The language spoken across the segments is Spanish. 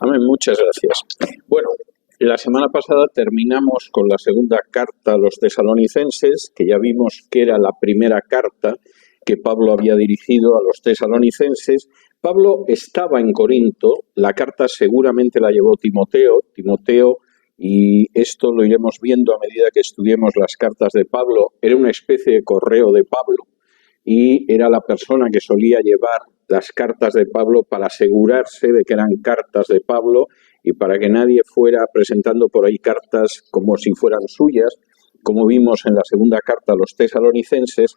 Amén, muchas gracias. Bueno, la semana pasada terminamos con la segunda carta a los tesalonicenses, que ya vimos que era la primera carta que Pablo había dirigido a los tesalonicenses. Pablo estaba en Corinto, la carta seguramente la llevó Timoteo, y esto lo iremos viendo a medida que estudiemos las cartas de Pablo, era una especie de correo de Pablo, y era la persona que solía llevar las cartas de Pablo para asegurarse de que eran cartas de Pablo y para que nadie fuera presentando por ahí cartas como si fueran suyas, como vimos en la segunda carta a los tesalonicenses.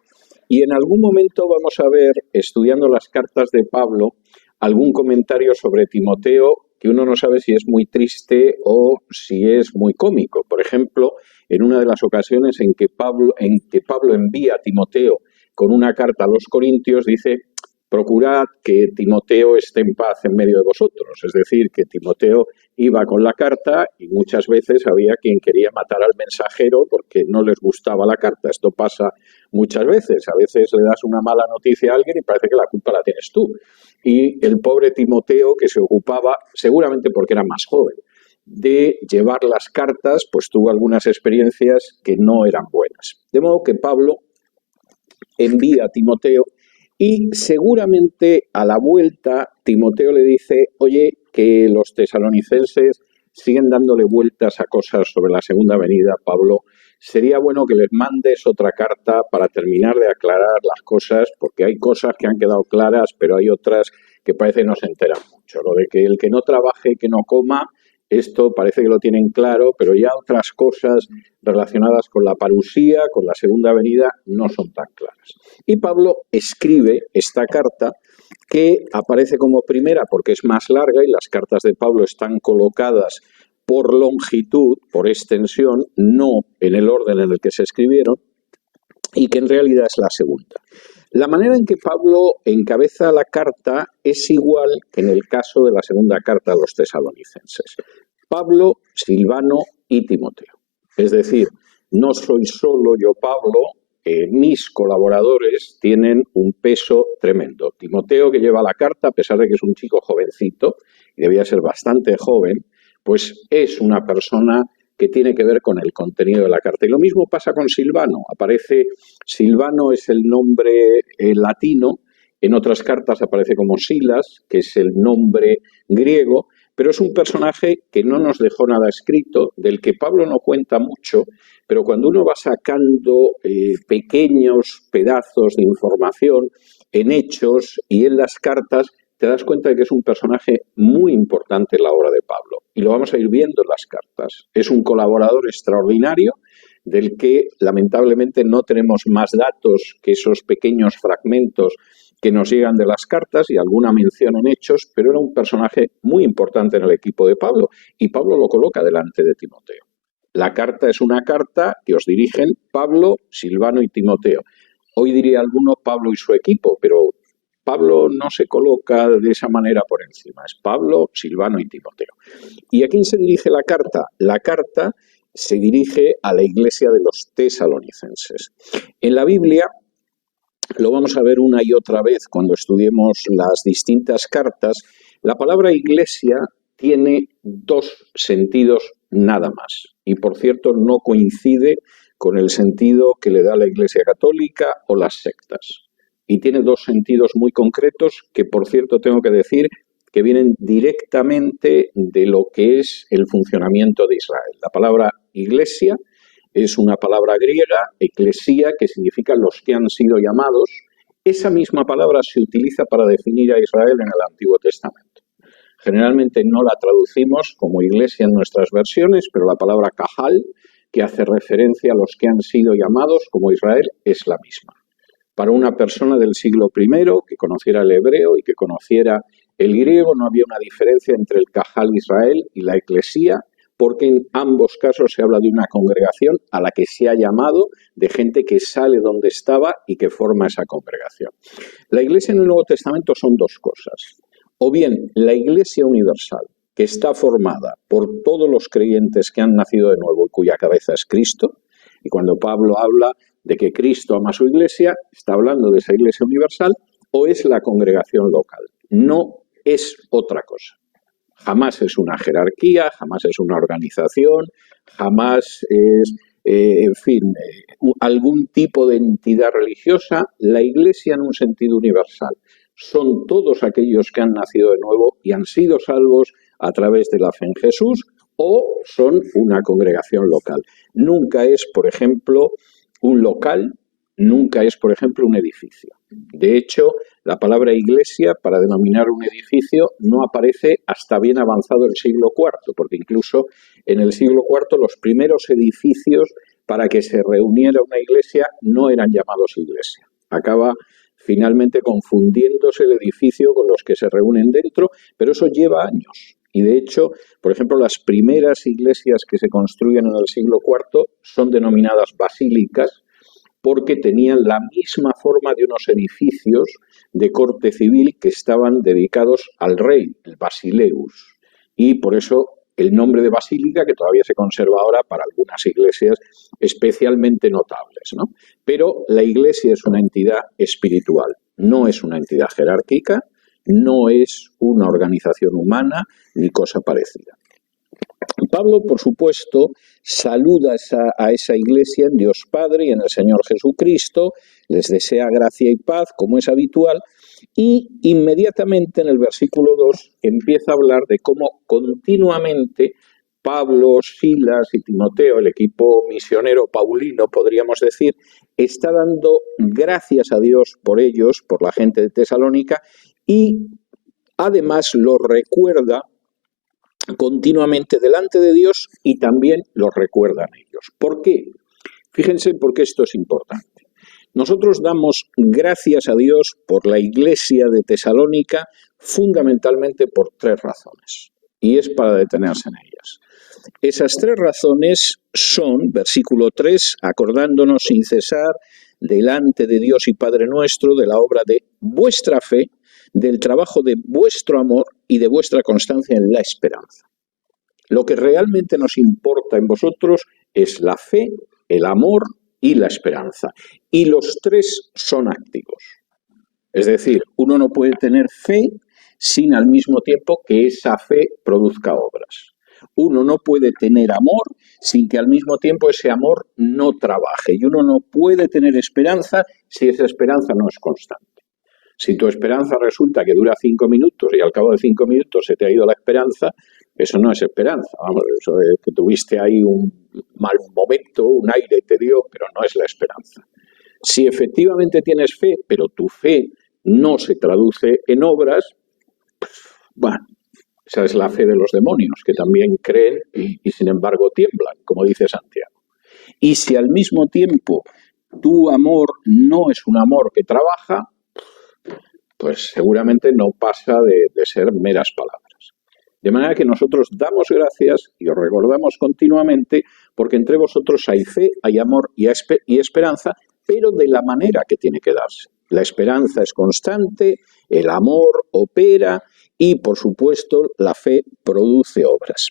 Y en algún momento vamos a ver, estudiando las cartas de Pablo, algún comentario sobre Timoteo que uno no sabe si es muy triste o si es muy cómico. Por ejemplo, en una de las ocasiones en que Pablo envía a Timoteo con una carta a los corintios, dice: procurad que Timoteo esté en paz en medio de vosotros. Es decir, que Timoteo iba con la carta y muchas veces había quien quería matar al mensajero porque no les gustaba la carta. Esto pasa muchas veces. A veces le das una mala noticia a alguien y parece que la culpa la tienes tú. Y el pobre Timoteo, que se ocupaba, seguramente porque era más joven, de llevar las cartas, pues tuvo algunas experiencias que no eran buenas. De modo que Pablo envía a Timoteo y seguramente a la vuelta Timoteo le dice: oye, que los tesalonicenses siguen dándole vueltas a cosas sobre la segunda venida, Pablo, sería bueno que les mandes otra carta para terminar de aclarar las cosas, porque hay cosas que han quedado claras, pero hay otras que parece no se enteran mucho. Lo de que el que no trabaje, que no coma, esto parece que lo tienen claro, pero ya otras cosas relacionadas con la parusía, con la segunda venida, no son tan claras. Y Pablo escribe esta carta, que aparece como primera porque es más larga, y las cartas de Pablo están colocadas por longitud, por extensión, no en el orden en el que se escribieron, y que en realidad es la segunda. La manera en que Pablo encabeza la carta es igual que en el caso de la segunda carta a los tesalonicenses. Pablo, Silvano y Timoteo. Es decir, no soy solo yo Pablo, mis colaboradores tienen un peso tremendo. Timoteo, que lleva la carta, a pesar de que es un chico jovencito, y debía ser bastante joven, pues es una persona que tiene que ver con el contenido de la carta. Y lo mismo pasa con Silvano. Aparece, Silvano es el nombre latino, en otras cartas aparece como Silas, que es el nombre griego, pero es un personaje que no nos dejó nada escrito, del que Pablo no cuenta mucho, pero cuando uno va sacando pequeños pedazos de información en hechos y en las cartas, te das cuenta de que es un personaje muy importante en la obra de Pablo. Y lo vamos a ir viendo en las cartas. Es un colaborador extraordinario del que lamentablemente no tenemos más datos que esos pequeños fragmentos que nos llegan de las cartas y alguna mención en hechos, pero era un personaje muy importante en el equipo de Pablo, y Pablo lo coloca delante de Timoteo. La carta es una carta que os dirigen Pablo, Silvano y Timoteo. Hoy diría alguno Pablo y su equipo, pero Pablo no se coloca de esa manera por encima. Es Pablo, Silvano y Timoteo. ¿Y a quién se dirige la carta? La carta se dirige a la iglesia de los tesalonicenses. En la Biblia, lo vamos a ver una y otra vez cuando estudiemos las distintas cartas, la palabra iglesia tiene dos sentidos nada más. Y por cierto, no coincide con el sentido que le da la Iglesia Católica o las sectas. Y tiene dos sentidos muy concretos que, por cierto, tengo que decir que vienen directamente de lo que es el funcionamiento de Israel. La palabra iglesia es una palabra griega, eclesía, que significa los que han sido llamados. Esa misma palabra se utiliza para definir a Israel en el Antiguo Testamento. Generalmente no la traducimos como iglesia en nuestras versiones, pero la palabra kahal, que hace referencia a los que han sido llamados como Israel, es la misma. Para una persona del siglo I que conociera el hebreo y que conociera el griego, no había una diferencia entre el kahal Israel y la eclesía, porque en ambos casos se habla de una congregación a la que se ha llamado, de gente que sale donde estaba y que forma esa congregación. La iglesia en el Nuevo Testamento son dos cosas. O bien la iglesia universal, que está formada por todos los creyentes que han nacido de nuevo y cuya cabeza es Cristo, y cuando Pablo habla de que Cristo ama a su iglesia, está hablando de esa iglesia universal, o es la congregación local. No es otra cosa. Jamás es una jerarquía, jamás es una organización, jamás es, en fin, algún tipo de entidad religiosa. La Iglesia en un sentido universal son todos aquellos que han nacido de nuevo y han sido salvos a través de la fe en Jesús, o son una congregación local. Nunca es, por ejemplo, un local, nunca es, por ejemplo, un edificio. De hecho, la palabra iglesia para denominar un edificio no aparece hasta bien avanzado el siglo IV, porque incluso en el siglo IV los primeros edificios para que se reuniera una iglesia no eran llamados iglesia. Acaba finalmente confundiéndose el edificio con los que se reúnen dentro, pero eso lleva años. Y de hecho, por ejemplo, las primeras iglesias que se construyen en el siglo IV son denominadas basílicas porque tenían la misma forma de unos edificios de corte civil que estaban dedicados al rey, el basileus. Y por eso el nombre de basílica, que todavía se conserva ahora para algunas iglesias especialmente notables, ¿no? Pero la iglesia es una entidad espiritual, no es una entidad jerárquica, no es una organización humana ni cosa parecida. Pablo, por supuesto, saluda a esa iglesia en Dios Padre y en el Señor Jesucristo, les desea gracia y paz, como es habitual, y inmediatamente en el versículo 2 empieza a hablar de cómo continuamente Pablo, Silas y Timoteo, el equipo misionero paulino, podríamos decir, está dando gracias a Dios por ellos, por la gente de Tesalónica, y además lo recuerda continuamente delante de Dios y también los recuerdan ellos. ¿Por qué? Fíjense por qué esto es importante. Nosotros damos gracias a Dios por la iglesia de Tesalónica fundamentalmente por 3 razones, y es para detenerse en ellas. Esas 3 razones son, versículo 3, acordándonos sin cesar delante de Dios y Padre nuestro de la obra de vuestra fe, del trabajo de vuestro amor y de vuestra constancia en la esperanza. Lo que realmente nos importa en vosotros es la fe, el amor y la esperanza. Y los 3 son activos. Es decir, uno no puede tener fe sin al mismo tiempo que esa fe produzca obras. Uno no puede tener amor sin que al mismo tiempo ese amor no trabaje. Y uno no puede tener esperanza si esa esperanza no es constante. Si tu esperanza resulta que dura 5 minutos y al cabo de 5 minutos se te ha ido la esperanza, eso no es esperanza. Vamos, eso es que tuviste ahí un mal momento, un aire te dio, pero no es la esperanza. Si efectivamente tienes fe, pero tu fe no se traduce en obras, bueno, esa es la fe de los demonios, que también creen y sin embargo tiemblan, como dice Santiago. Y si al mismo tiempo tu amor no es un amor que trabaja, pues seguramente no pasa de ser meras palabras. De manera que nosotros damos gracias y os recordamos continuamente porque entre vosotros hay fe, hay amor y esperanza, pero de la manera que tiene que darse. La esperanza es constante, el amor opera y, por supuesto, la fe produce obras.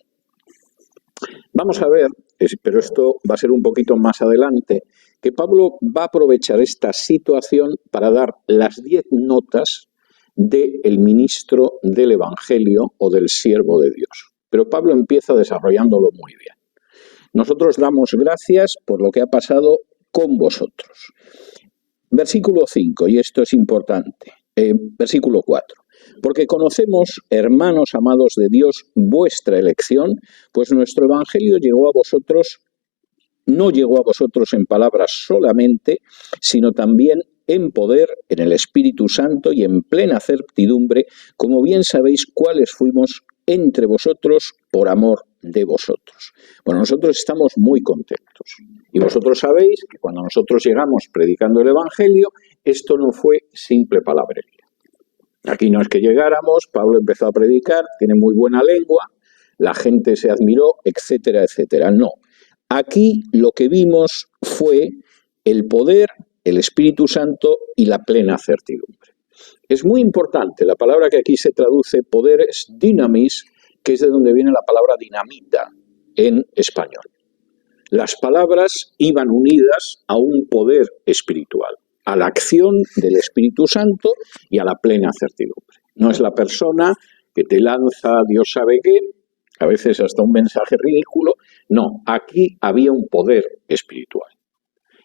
Vamos a ver, pero esto va a ser un poquito más adelante, que Pablo va a aprovechar esta situación para dar las 10 notas del ministro del Evangelio o del siervo de Dios. Pero Pablo empieza desarrollándolo muy bien. Nosotros damos gracias por lo que ha pasado con vosotros. Versículo 5, y esto es importante. Versículo 4. Porque conocemos, hermanos amados de Dios, vuestra elección, pues nuestro Evangelio no llegó a vosotros en palabras solamente, sino también en poder, en el Espíritu Santo y en plena certidumbre, como bien sabéis cuáles fuimos entre vosotros por amor de vosotros. Bueno, nosotros estamos muy contentos. Y vosotros sabéis que cuando nosotros llegamos predicando el Evangelio, esto no fue simple palabrería. Aquí no es que llegáramos, Pablo empezó a predicar, tiene muy buena lengua, la gente se admiró, etcétera, etcétera. No. Aquí lo que vimos fue el poder, el Espíritu Santo y la plena certidumbre. Es muy importante, la palabra que aquí se traduce poder es dynamis, que es de donde viene la palabra dinamita en español. Las palabras iban unidas a un poder espiritual, a la acción del Espíritu Santo y a la plena certidumbre. No es la persona que te lanza Dios sabe qué, a veces hasta un mensaje ridículo. No, aquí había un poder espiritual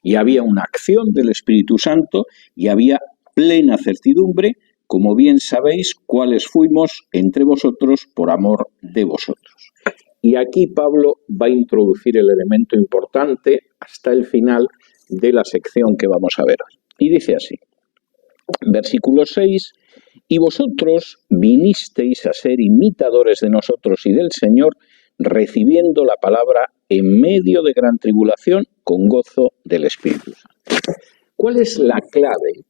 y había una acción del Espíritu Santo y había plena certidumbre, como bien sabéis, cuáles fuimos entre vosotros por amor de vosotros. Y aquí Pablo va a introducir el elemento importante hasta el final de la sección que vamos a ver hoy. Y dice así, versículo 6, y vosotros vinisteis a ser imitadores de nosotros y del Señor, recibiendo la palabra en medio de gran tribulación con gozo del Espíritu Santo. ¿Cuál es la clave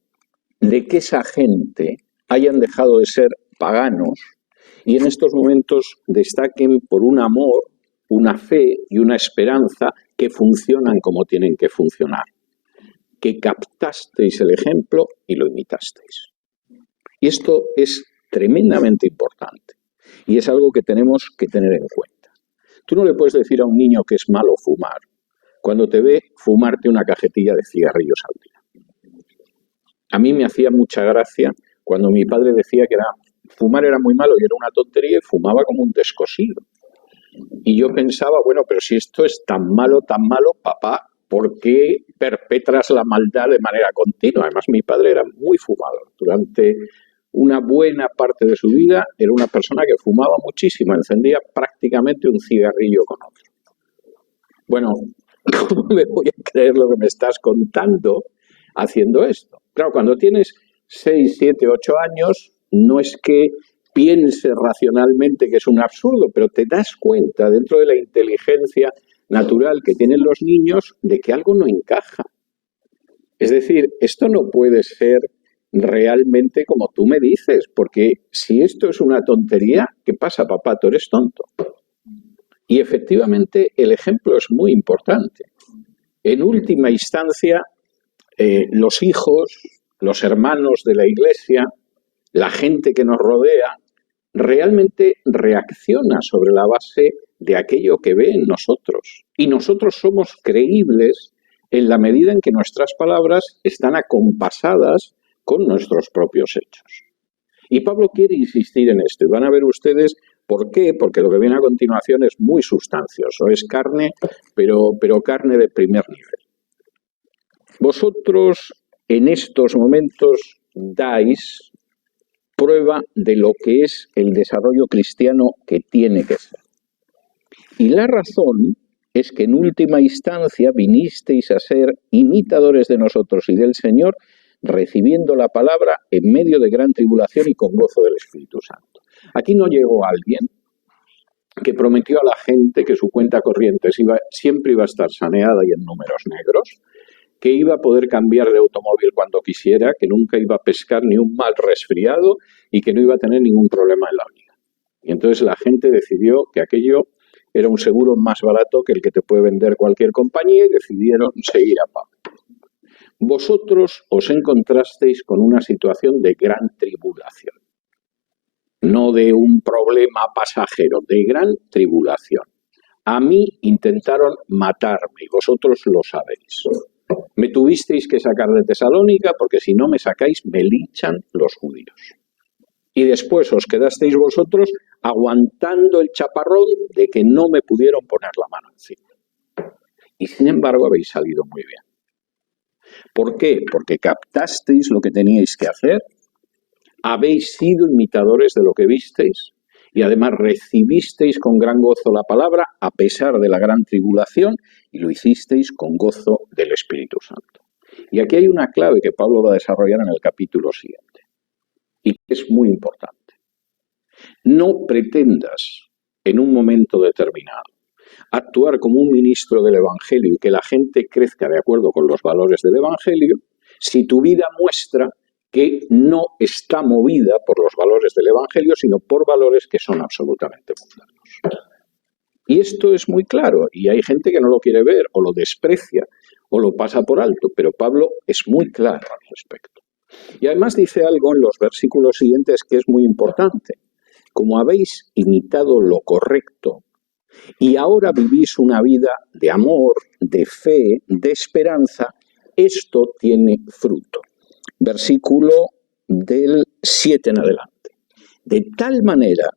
de que esa gente hayan dejado de ser paganos y en estos momentos destaquen por un amor, una fe y una esperanza que funcionan como tienen que funcionar? Que captasteis el ejemplo y lo imitasteis. Y esto es tremendamente importante y es algo que tenemos que tener en cuenta. Tú no le puedes decir a un niño que es malo fumar cuando te ve fumarte una cajetilla de cigarrillos al día. A mí me hacía mucha gracia cuando mi padre decía que fumar era muy malo y era una tontería y fumaba como un descosido. Y yo pensaba, bueno, pero si esto es tan malo, papá, ¿por qué perpetras la maldad de manera continua? Además, mi padre era muy fumador. Durante una buena parte de su vida era una persona que fumaba muchísimo, encendía prácticamente un cigarrillo con otro. Bueno, ¿cómo me voy a creer lo que me estás contando haciendo esto? Claro, cuando tienes 6, 7, 8 años, no es que pienses racionalmente que es un absurdo, pero te das cuenta dentro de la inteligencia natural que tienen los niños de que algo no encaja. Es decir, esto no puede ser realmente como tú me dices, porque si esto es una tontería, ¿qué pasa, papá? Tú eres tonto. Y efectivamente el ejemplo es muy importante. En última instancia, los hijos, los hermanos de la Iglesia, la gente que nos rodea, realmente reacciona sobre la base de aquello que ve en nosotros. Y nosotros somos creíbles en la medida en que nuestras palabras están acompasadas con nuestros propios hechos. Y Pablo quiere insistir en esto. Y van a ver ustedes por qué, porque lo que viene a continuación es muy sustancioso. Es carne, pero carne de primer nivel. Vosotros en estos momentos dais prueba de lo que es el desarrollo cristiano que tiene que ser. Y la razón es que en última instancia vinisteis a ser imitadores de nosotros y del Señor, recibiendo la palabra en medio de gran tribulación y con gozo del Espíritu Santo. Aquí no llegó alguien que prometió a la gente que su cuenta corriente siempre iba a estar saneada y en números negros, que iba a poder cambiar de automóvil cuando quisiera, que nunca iba a pescar ni un mal resfriado y que no iba a tener ningún problema en la vida. Y entonces la gente decidió que aquello era un seguro más barato que el que te puede vender cualquier compañía y decidieron seguir a Pablo. Vosotros os encontrasteis con una situación de gran tribulación, no de un problema pasajero, de gran tribulación. A mí intentaron matarme y vosotros lo sabéis. Me tuvisteis que sacar de Tesalónica porque si no me sacáis me linchan los judíos. Y después os quedasteis vosotros aguantando el chaparrón de que no me pudieron poner la mano encima. Y sin embargo habéis salido muy bien. ¿Por qué? Porque captasteis lo que teníais que hacer, habéis sido imitadores de lo que visteis y además recibisteis con gran gozo la palabra a pesar de la gran tribulación y lo hicisteis con gozo del Espíritu Santo. Y aquí hay una clave que Pablo va a desarrollar en el capítulo siguiente y que es muy importante. No pretendas en un momento determinado actuar como un ministro del Evangelio y que la gente crezca de acuerdo con los valores del Evangelio si tu vida muestra que no está movida por los valores del Evangelio, sino por valores que son absolutamente mundanos. Y esto es muy claro, y hay gente que no lo quiere ver, o lo desprecia, o lo pasa por alto, pero Pablo es muy claro al respecto. Y además dice algo en los versículos siguientes que es muy importante. Como habéis imitado lo correcto, y ahora vivís una vida de amor, de fe, de esperanza, esto tiene fruto. Versículo del 7 en adelante. de tal manera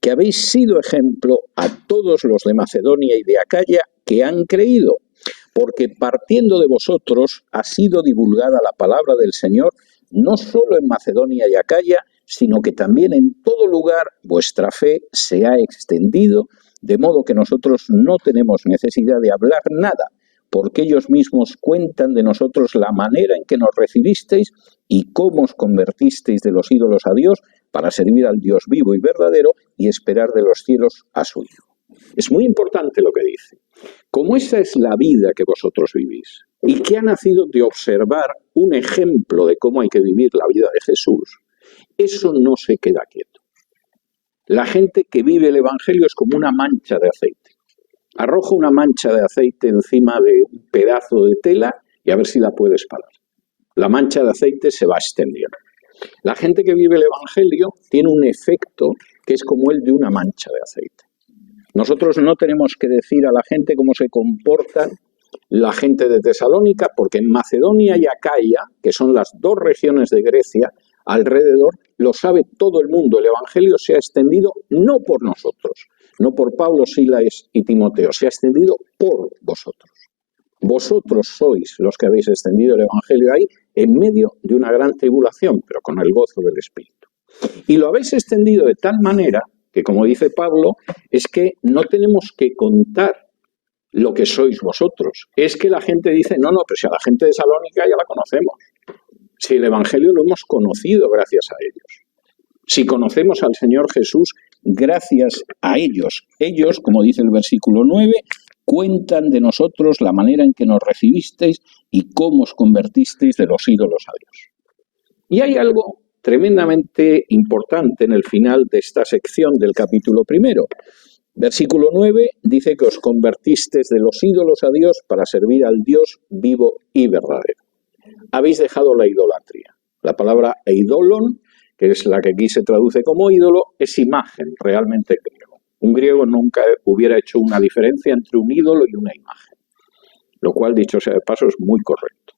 que habéis sido ejemplo a todos los de Macedonia y de Acaya que han creído, porque partiendo de vosotros ha sido divulgada la palabra del Señor, no solo en Macedonia y Acaya, sino que también en todo lugar vuestra fe se ha extendido, de modo que nosotros no tenemos necesidad de hablar nada, porque ellos mismos cuentan de nosotros la manera en que nos recibisteis y cómo os convertisteis de los ídolos a Dios para servir al Dios vivo y verdadero y esperar de los cielos a su Hijo. Es muy importante lo que dice. Como esa es la vida que vosotros vivís y que ha nacido de observar un ejemplo de cómo hay que vivir la vida de Jesús, eso no se queda quieto. La gente que vive el Evangelio es como una mancha de aceite. Arroja una mancha de aceite encima de un pedazo de tela y a ver si la puedes parar. La mancha de aceite se va extendiendo. La gente que vive el Evangelio tiene un efecto que es como el de una mancha de aceite. Nosotros no tenemos que decir a la gente cómo se comporta la gente de Tesalónica, porque en Macedonia y Acaya, que son las dos regiones de Grecia, alrededor, lo sabe todo el mundo. El Evangelio se ha extendido no por nosotros, no por Pablo, Silas y Timoteo, se ha extendido por vosotros. Vosotros sois los que habéis extendido el Evangelio ahí en medio de una gran tribulación, pero con el gozo del Espíritu. Y lo habéis extendido de tal manera que, como dice Pablo, es que no tenemos que contar lo que sois vosotros. Es que la gente dice, no, pero si a la gente de Salónica ya la conocemos. Si el Evangelio lo hemos conocido gracias a ellos. Si conocemos al Señor Jesús gracias a ellos. Ellos, como dice el versículo 9, cuentan de nosotros la manera en que nos recibisteis y cómo os convertisteis de los ídolos a Dios. Y hay algo tremendamente importante en el final de esta sección del capítulo 1. Versículo 9 dice que os convertisteis de los ídolos a Dios para servir al Dios vivo y verdadero. Habéis dejado la idolatría. La palabra eidolon, que es la que aquí se traduce como ídolo, es imagen, realmente griego. Un griego nunca hubiera hecho una diferencia entre un ídolo y una imagen, lo cual, dicho sea de paso, es muy correcto.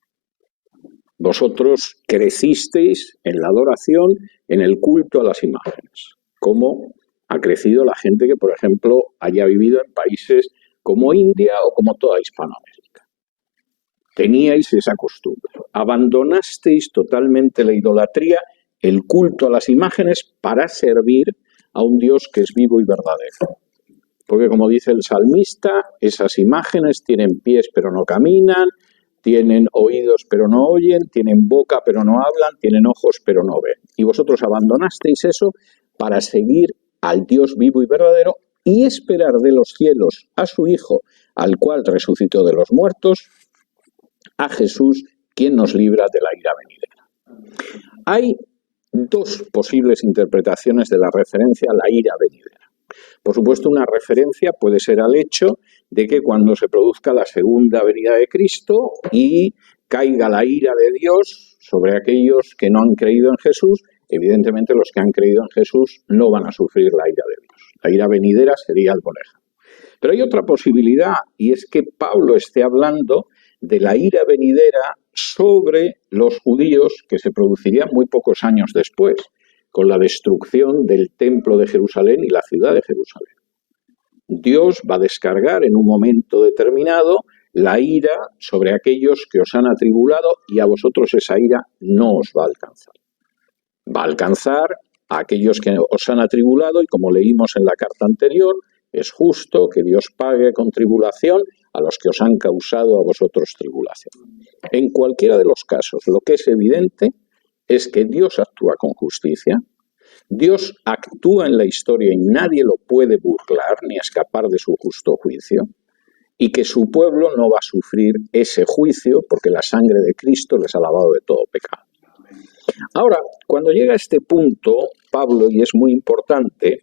Vosotros crecisteis en la adoración, en el culto a las imágenes, como ha crecido la gente que, por ejemplo, haya vivido en países como India o como toda Hispanoamérica. Teníais esa costumbre. Abandonasteis totalmente la idolatría, el culto a las imágenes, para servir a un Dios que es vivo y verdadero. Porque, como dice el salmista, esas imágenes tienen pies pero no caminan, tienen oídos pero no oyen, tienen boca pero no hablan, tienen ojos pero no ven. Y vosotros abandonasteis eso para seguir al Dios vivo y verdadero y esperar de los cielos a su Hijo, al cual resucitó de los muertos, a Jesús, quien nos libra de la ira venidera. Hay dos posibles interpretaciones de la referencia a la ira venidera. Por supuesto, una referencia puede ser al hecho de que cuando se produzca la segunda venida de Cristo y caiga la ira de Dios sobre aquellos que no han creído en Jesús, evidentemente los que han creído en Jesús no van a sufrir la ira de Dios. La ira venidera sería algo lejano. Pero hay otra posibilidad, y es que Pablo esté hablando de la ira venidera sobre los judíos que se produciría muy pocos años después, con la destrucción del templo de Jerusalén y la ciudad de Jerusalén. Dios va a descargar en un momento determinado la ira sobre aquellos que os han atribulado y a vosotros esa ira no os va a alcanzar. Va a alcanzar a aquellos que os han atribulado y, como leímos en la carta anterior, es justo que Dios pague con tribulación a los que os han causado a vosotros tribulación. En cualquiera de los casos, lo que es evidente es que Dios actúa con justicia, Dios actúa en la historia y nadie lo puede burlar ni escapar de su justo juicio, y que su pueblo no va a sufrir ese juicio porque la sangre de Cristo les ha lavado de todo pecado. Ahora, cuando llega a este punto, Pablo, y es muy importante,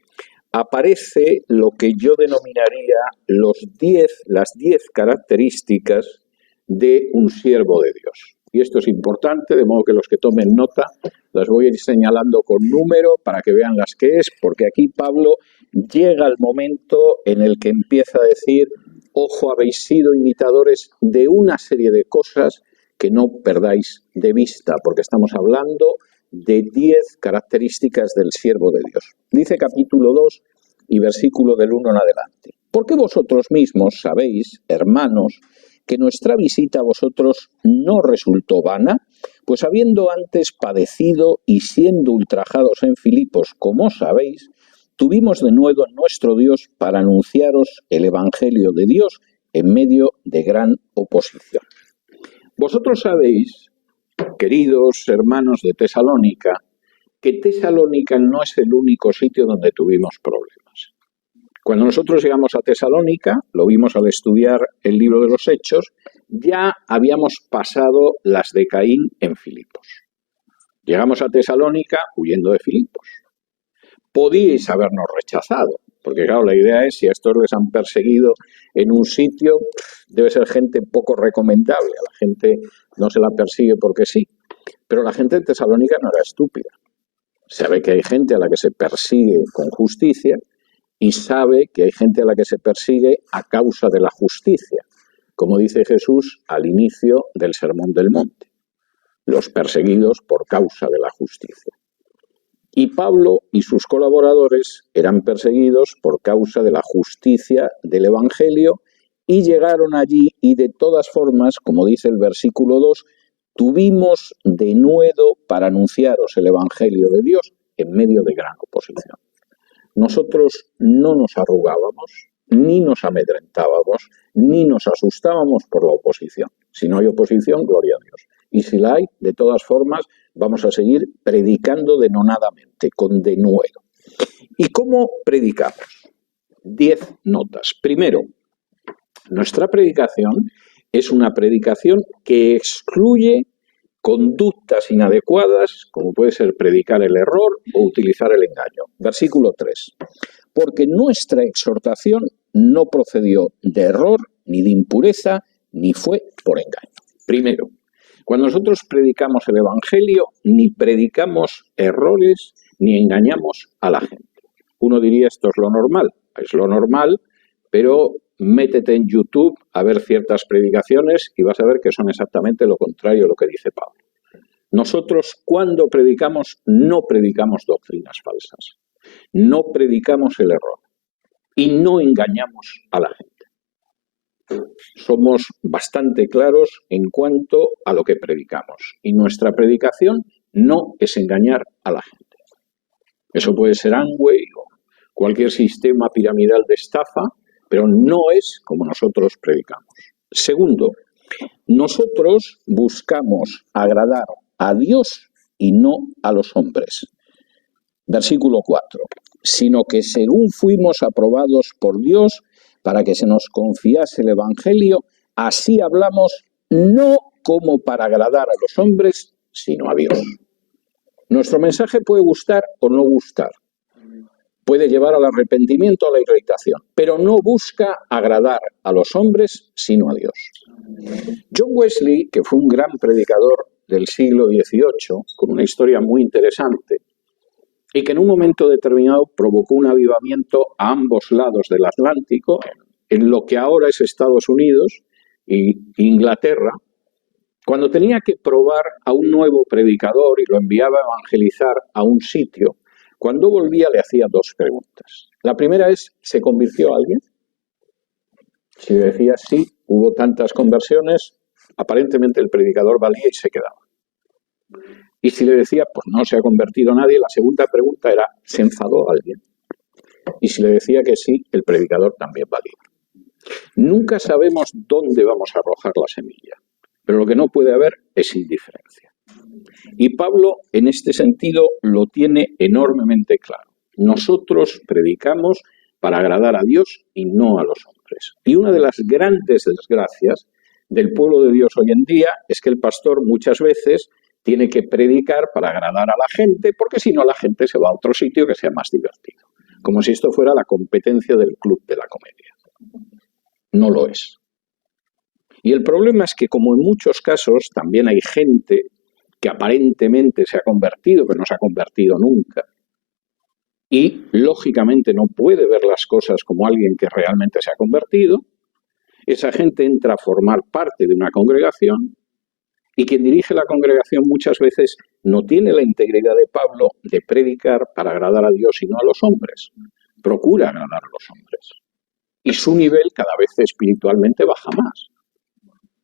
aparece lo que yo denominaría las 10 características de un siervo de Dios. Y esto es importante, de modo que los que tomen nota las voy a ir señalando con número para que vean las que es, porque aquí Pablo llega al momento en el que empieza a decir: ojo, habéis sido imitadores de una serie de cosas que no perdáis de vista, porque estamos hablando de 10 características del siervo de Dios. Dice capítulo 2 y versículo del 1 en adelante. Porque vosotros mismos sabéis, hermanos, que nuestra visita a vosotros no resultó vana, pues habiendo antes padecido y siendo ultrajados en Filipos, como sabéis, tuvimos de nuevo nuestro Dios para anunciaros el Evangelio de Dios en medio de gran oposición. Vosotros sabéis, queridos hermanos de Tesalónica, que Tesalónica no es el único sitio donde tuvimos problemas. Cuando nosotros llegamos a Tesalónica, lo vimos al estudiar el libro de los Hechos, ya habíamos pasado las de Caín en Filipos. Llegamos a Tesalónica huyendo de Filipos. Podíais habernos rechazado, porque claro, la idea es, si a estos les han perseguido en un sitio, debe ser gente poco recomendable, a la gente no se la persigue porque sí. Pero la gente de Tesalónica no era estúpida. Sabe que hay gente a la que se persigue con justicia y sabe que hay gente a la que se persigue a causa de la justicia, como dice Jesús al inicio del Sermón del Monte, los perseguidos por causa de la justicia. Y Pablo y sus colaboradores eran perseguidos por causa de la justicia del Evangelio y llegaron allí y de todas formas, como dice el versículo 2, tuvimos denuedo para anunciaros el Evangelio de Dios en medio de gran oposición. Nosotros no nos arrugábamos, ni nos amedrentábamos, ni nos asustábamos por la oposición. Si no hay oposición, gloria a Dios. Y si la hay, de todas formas, vamos a seguir predicando denonadamente, con denuedo. ¿Y cómo predicamos? 10 notas. Primero, nuestra predicación es una predicación que excluye conductas inadecuadas, como puede ser predicar el error o utilizar el engaño. Versículo 3. Porque nuestra exhortación no procedió de error, ni de impureza, ni fue por engaño. Primero, cuando nosotros predicamos el Evangelio, ni predicamos errores, ni engañamos a la gente. Uno diría, esto es lo normal, pero métete en YouTube a ver ciertas predicaciones y vas a ver que son exactamente lo contrario a lo que dice Pablo. Nosotros, cuando predicamos, no predicamos doctrinas falsas, no predicamos el error y no engañamos a la gente. Somos bastante claros en cuanto a lo que predicamos y nuestra predicación no es engañar a la gente. Eso puede ser Amway o cualquier sistema piramidal de estafa, pero no es como nosotros predicamos. Segundo, nosotros buscamos agradar a Dios y no a los hombres. Versículo 4. Sino que según fuimos aprobados por Dios para que se nos confiase el Evangelio, así hablamos no como para agradar a los hombres, sino a Dios. Nuestro mensaje puede gustar o no gustar. Puede llevar al arrepentimiento o a la irritación, pero no busca agradar a los hombres, sino a Dios. John Wesley, que fue un gran predicador del siglo XVIII, con una historia muy interesante, y que en un momento determinado provocó un avivamiento a ambos lados del Atlántico, en lo que ahora es Estados Unidos e Inglaterra, cuando tenía que probar a un nuevo predicador y lo enviaba a evangelizar a un sitio, cuando volvía le hacía 2 preguntas. La primera es, ¿se convirtió alguien? Si decía sí, hubo tantas conversiones, aparentemente el predicador valía y se quedaba. Y si le decía, pues no se ha convertido nadie, la segunda pregunta era, ¿se enfadó alguien? Y si le decía que sí, el predicador también valía. Nunca sabemos dónde vamos a arrojar la semilla, pero lo que no puede haber es indiferencia. Y Pablo, en este sentido, lo tiene enormemente claro. Nosotros predicamos para agradar a Dios y no a los hombres. Y una de las grandes desgracias del pueblo de Dios hoy en día es que el pastor muchas veces tiene que predicar para agradar a la gente, porque si no la gente se va a otro sitio que sea más divertido. Como si esto fuera la competencia del club de la comedia. No lo es. Y el problema es que, como en muchos casos, también hay gente que aparentemente se ha convertido, pero no se ha convertido nunca, y lógicamente no puede ver las cosas como alguien que realmente se ha convertido. Esa gente entra a formar parte de una congregación y quien dirige la congregación muchas veces no tiene la integridad de Pablo de predicar para agradar a Dios y no a los hombres. Procura agradar a los hombres. Y su nivel cada vez espiritualmente baja más.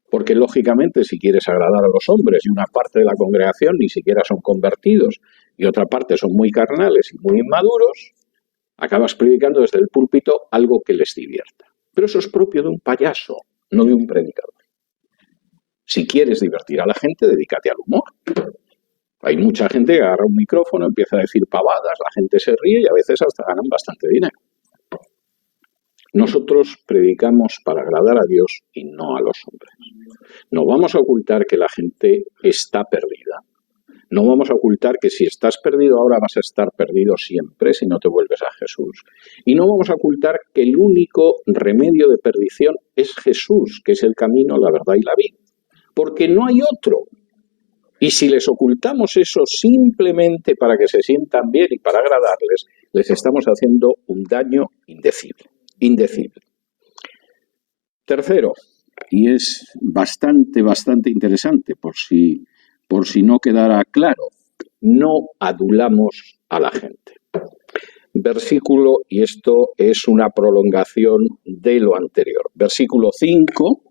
Porque lógicamente si quieres agradar a los hombres y una parte de la congregación ni siquiera son convertidos y otra parte son muy carnales y muy inmaduros, acabas predicando desde el púlpito algo que les divierta. Pero eso es propio de un payaso, no de un predicador. Si quieres divertir a la gente, dedícate al humor. Hay mucha gente que agarra un micrófono, empieza a decir pavadas, la gente se ríe y a veces hasta ganan bastante dinero. Nosotros predicamos para agradar a Dios y no a los hombres. No vamos a ocultar que la gente está perdida. No vamos a ocultar que si estás perdido ahora vas a estar perdido siempre si no te vuelves a Jesús. Y no vamos a ocultar que el único remedio de perdición es Jesús, que es el camino, la verdad y la vida. Porque no hay otro. Y si les ocultamos eso simplemente para que se sientan bien y para agradarles, les estamos haciendo un daño indecible. Tercero, y es bastante interesante por si no quedara claro, no adulamos a la gente. Versículo, y esto es una prolongación de lo anterior. Versículo 5.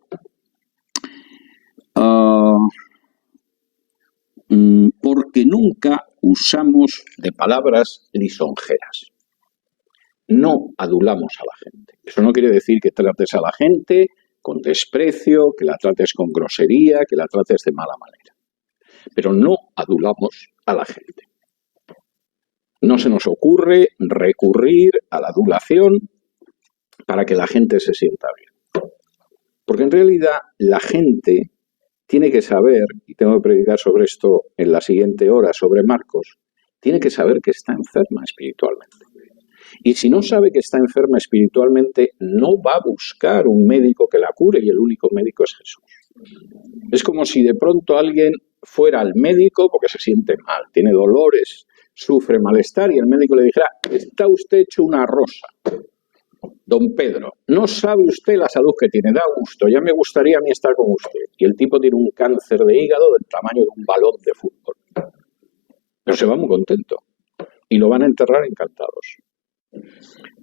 Porque nunca usamos de palabras lisonjeras. No adulamos a la gente. Eso no quiere decir que trates a la gente con desprecio, que la trates con grosería, que la trates de mala manera. Pero no adulamos a la gente. No se nos ocurre recurrir a la adulación para que la gente se sienta bien. Porque en realidad la gente tiene que saber, y tengo que predicar sobre esto en la siguiente hora, sobre Marcos, tiene que saber que está enferma espiritualmente. Y si no sabe que está enferma espiritualmente, no va a buscar un médico que la cure y el único médico es Jesús. Es como si de pronto alguien fuera al médico porque se siente mal, tiene dolores, sufre malestar y el médico le dijera, está usted hecho una rosa. Don Pedro, no sabe usted la salud que tiene, da gusto, ya me gustaría a mí estar con usted. Y el tipo tiene un cáncer de hígado del tamaño de un balón de fútbol. Pero se va muy contento y lo van a enterrar encantados.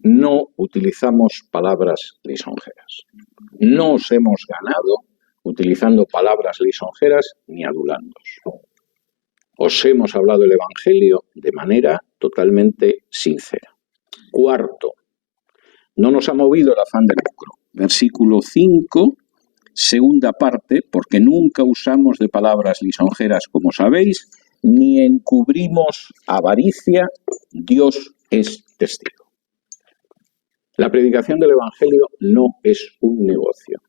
No utilizamos palabras lisonjeras. No os hemos ganado utilizando palabras lisonjeras ni adulándoos. Os hemos hablado el Evangelio de manera totalmente sincera. Cuarto, no nos ha movido el afán de lucro. Versículo 5, segunda parte, porque nunca usamos de palabras lisonjeras, como sabéis, ni encubrimos avaricia, Dios es testigo. La predicación del Evangelio no es un negocio.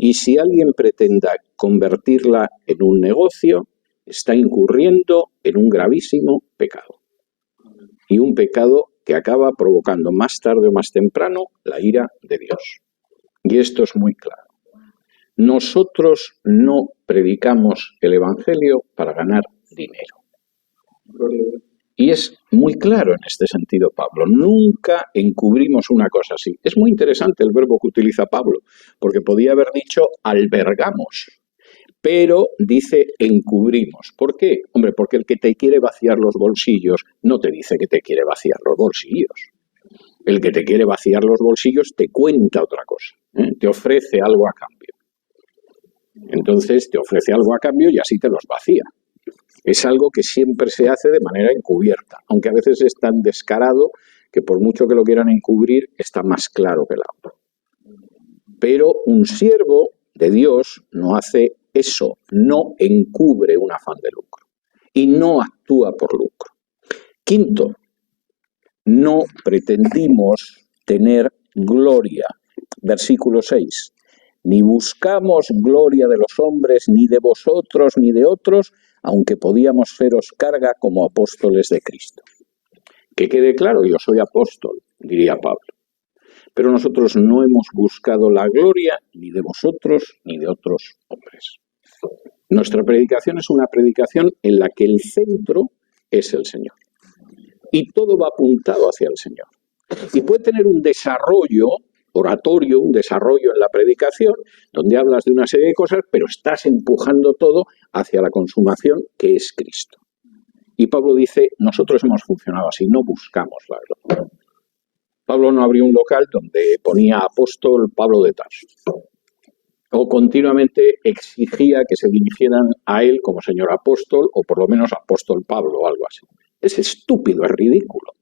Y si alguien pretenda convertirla en un negocio, está incurriendo en un gravísimo pecado. Y un pecado que acaba provocando más tarde o más temprano la ira de Dios. Y esto es muy claro. Nosotros no predicamos el Evangelio para ganar dinero. Y es muy claro en este sentido Pablo. Nunca encubrimos una cosa así. Es muy interesante el verbo que utiliza Pablo, porque podía haber dicho albergamos, pero dice encubrimos. ¿Por qué? Hombre, porque el que te quiere vaciar los bolsillos no te dice que te quiere vaciar los bolsillos. El que te quiere vaciar los bolsillos te cuenta otra cosa, te ofrece algo a cambio. Entonces te ofrece algo a cambio y así te los vacía. Es algo que siempre se hace de manera encubierta, aunque a veces es tan descarado que por mucho que lo quieran encubrir, está más claro que el agua. Pero un siervo de Dios no hace eso, no encubre un afán de lucro y no actúa por lucro. Quinto, no pretendimos tener gloria. Versículo 6. Ni buscamos gloria de los hombres, ni de vosotros, ni de otros, aunque podíamos seros carga como apóstoles de Cristo. Que quede claro, yo soy apóstol, diría Pablo. Pero nosotros no hemos buscado la gloria ni de vosotros ni de otros hombres. Nuestra predicación es una predicación en la que el centro es el Señor. Y todo va apuntado hacia el Señor. Y puede tener un desarrollo oratorio, un desarrollo en la predicación, donde hablas de una serie de cosas, pero estás empujando todo hacia la consumación que es Cristo. Y Pablo dice, nosotros hemos funcionado así, no buscamos la gloria. Pablo no abrió un local donde ponía apóstol Pablo de Tarso, o continuamente exigía que se dirigieran a él como señor apóstol, o por lo menos apóstol Pablo, o algo así. Es estúpido, es ridículo.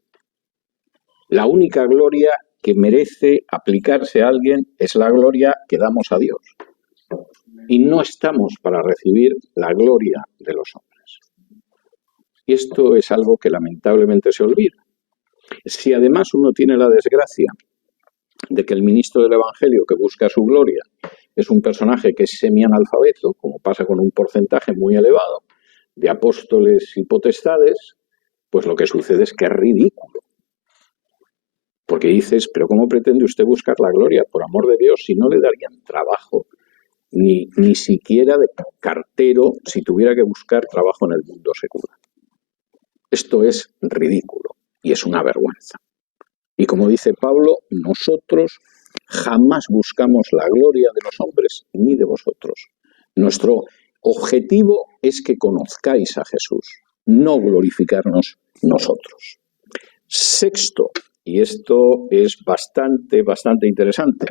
La única gloria que merece aplicarse a alguien es la gloria que damos a Dios. Y no estamos para recibir la gloria de los hombres. Y esto es algo que lamentablemente se olvida. Si además uno tiene la desgracia de que el ministro del Evangelio que busca su gloria es un personaje que es semianalfabeto, como pasa con un porcentaje muy elevado de apóstoles y potestades, pues lo que sucede es que es ridículo. Porque dices, pero ¿cómo pretende usted buscar la gloria? Por amor de Dios, si no le darían trabajo, ni siquiera de cartero, si tuviera que buscar trabajo en el mundo secular. Esto es ridículo y es una vergüenza. Y como dice Pablo, nosotros jamás buscamos la gloria de los hombres ni de vosotros. Nuestro objetivo es que conozcáis a Jesús, no glorificarnos nosotros. Sexto, y esto es bastante interesante,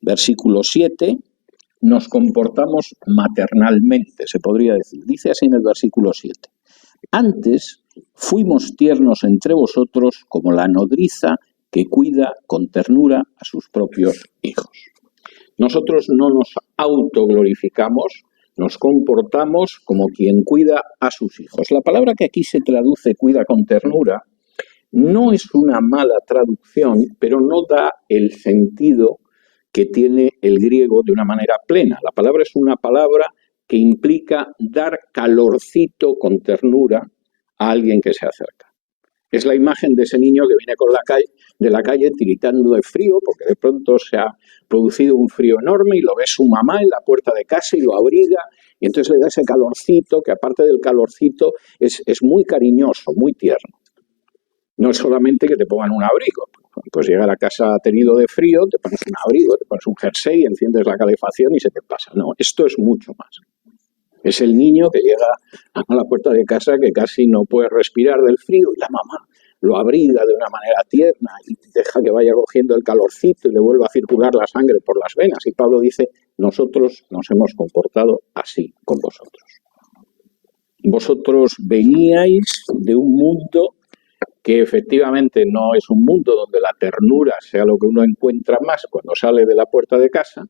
versículo 7, nos comportamos maternalmente, se podría decir. Dice así en el versículo 7. Antes fuimos tiernos entre vosotros como la nodriza que cuida con ternura a sus propios hijos. Nosotros no nos autoglorificamos, nos comportamos como quien cuida a sus hijos. La palabra que aquí se traduce cuida con ternura no es una mala traducción, pero no da el sentido que tiene el griego de una manera plena. La palabra es una palabra que implica dar calorcito con ternura a alguien que se acerca. Es la imagen de ese niño que viene de la calle tiritando de frío, porque de pronto se ha producido un frío enorme y lo ve su mamá en la puerta de casa y lo abriga, y entonces le da ese calorcito, que aparte del calorcito es muy cariñoso, muy tierno. No es solamente que te pongan un abrigo. Pues llegar a casa tenido de frío, te pones un abrigo, te pones un jersey, enciendes la calefacción y se te pasa. No, esto es mucho más. Es el niño que llega a la puerta de casa que casi no puede respirar del frío y la mamá lo abriga de una manera tierna y deja que vaya cogiendo el calorcito y le vuelva a circular la sangre por las venas. Y Pablo dice, nosotros nos hemos comportado así con vosotros. Vosotros veníais de un mundo que efectivamente no es un mundo donde la ternura sea lo que uno encuentra más cuando sale de la puerta de casa,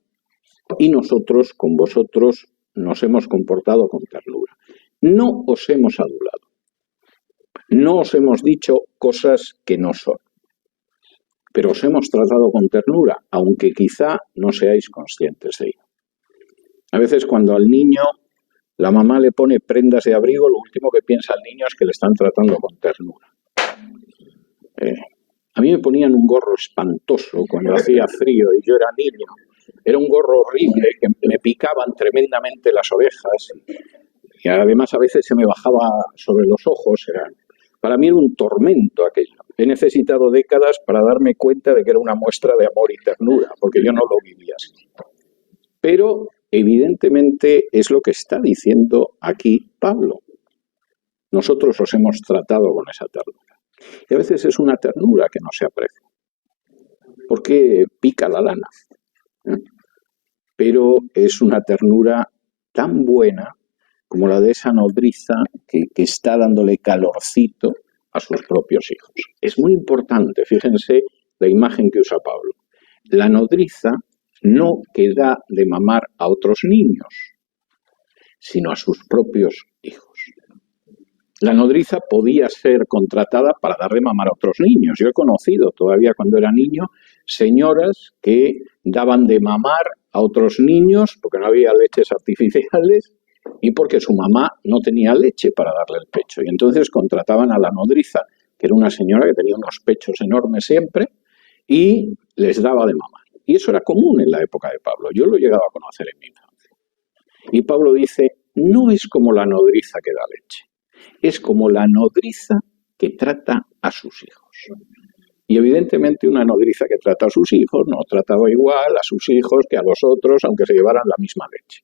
y nosotros con vosotros nos hemos comportado con ternura. No os hemos adulado, no os hemos dicho cosas que no son, pero os hemos tratado con ternura, aunque quizá no seáis conscientes de ello. A veces cuando al niño la mamá le pone prendas de abrigo, lo último que piensa el niño es que le están tratando con ternura. A mí me ponían un gorro espantoso cuando hacía frío y yo era niño. Era un gorro horrible que me picaban tremendamente las orejas y además a veces se me bajaba sobre los ojos. Para mí era un tormento aquello. He necesitado décadas para darme cuenta de que era una muestra de amor y ternura, porque yo no lo vivía así. Pero evidentemente es lo que está diciendo aquí Pablo. Nosotros os hemos tratado con esa ternura. Y a veces es una ternura que no se aprecia, porque pica la lana. Pero es una ternura tan buena como la de esa nodriza que está dándole calorcito a sus propios hijos. Es muy importante, fíjense la imagen que usa Pablo. La nodriza no que da de mamar a otros niños, sino a sus propios hijos. La nodriza podía ser contratada para dar de mamar a otros niños. Yo he conocido todavía cuando era niño señoras que daban de mamar a otros niños porque no había leches artificiales y porque su mamá no tenía leche para darle el pecho. Y entonces contrataban a la nodriza, que era una señora que tenía unos pechos enormes siempre, y les daba de mamar. Y eso era común en la época de Pablo. Yo lo he llegado a conocer en mi infancia. Y Pablo dice, no es como la nodriza que da leche. Es como la nodriza que trata a sus hijos. Y evidentemente una nodriza que trata a sus hijos no trataba igual a sus hijos que a los otros, aunque se llevaran la misma leche.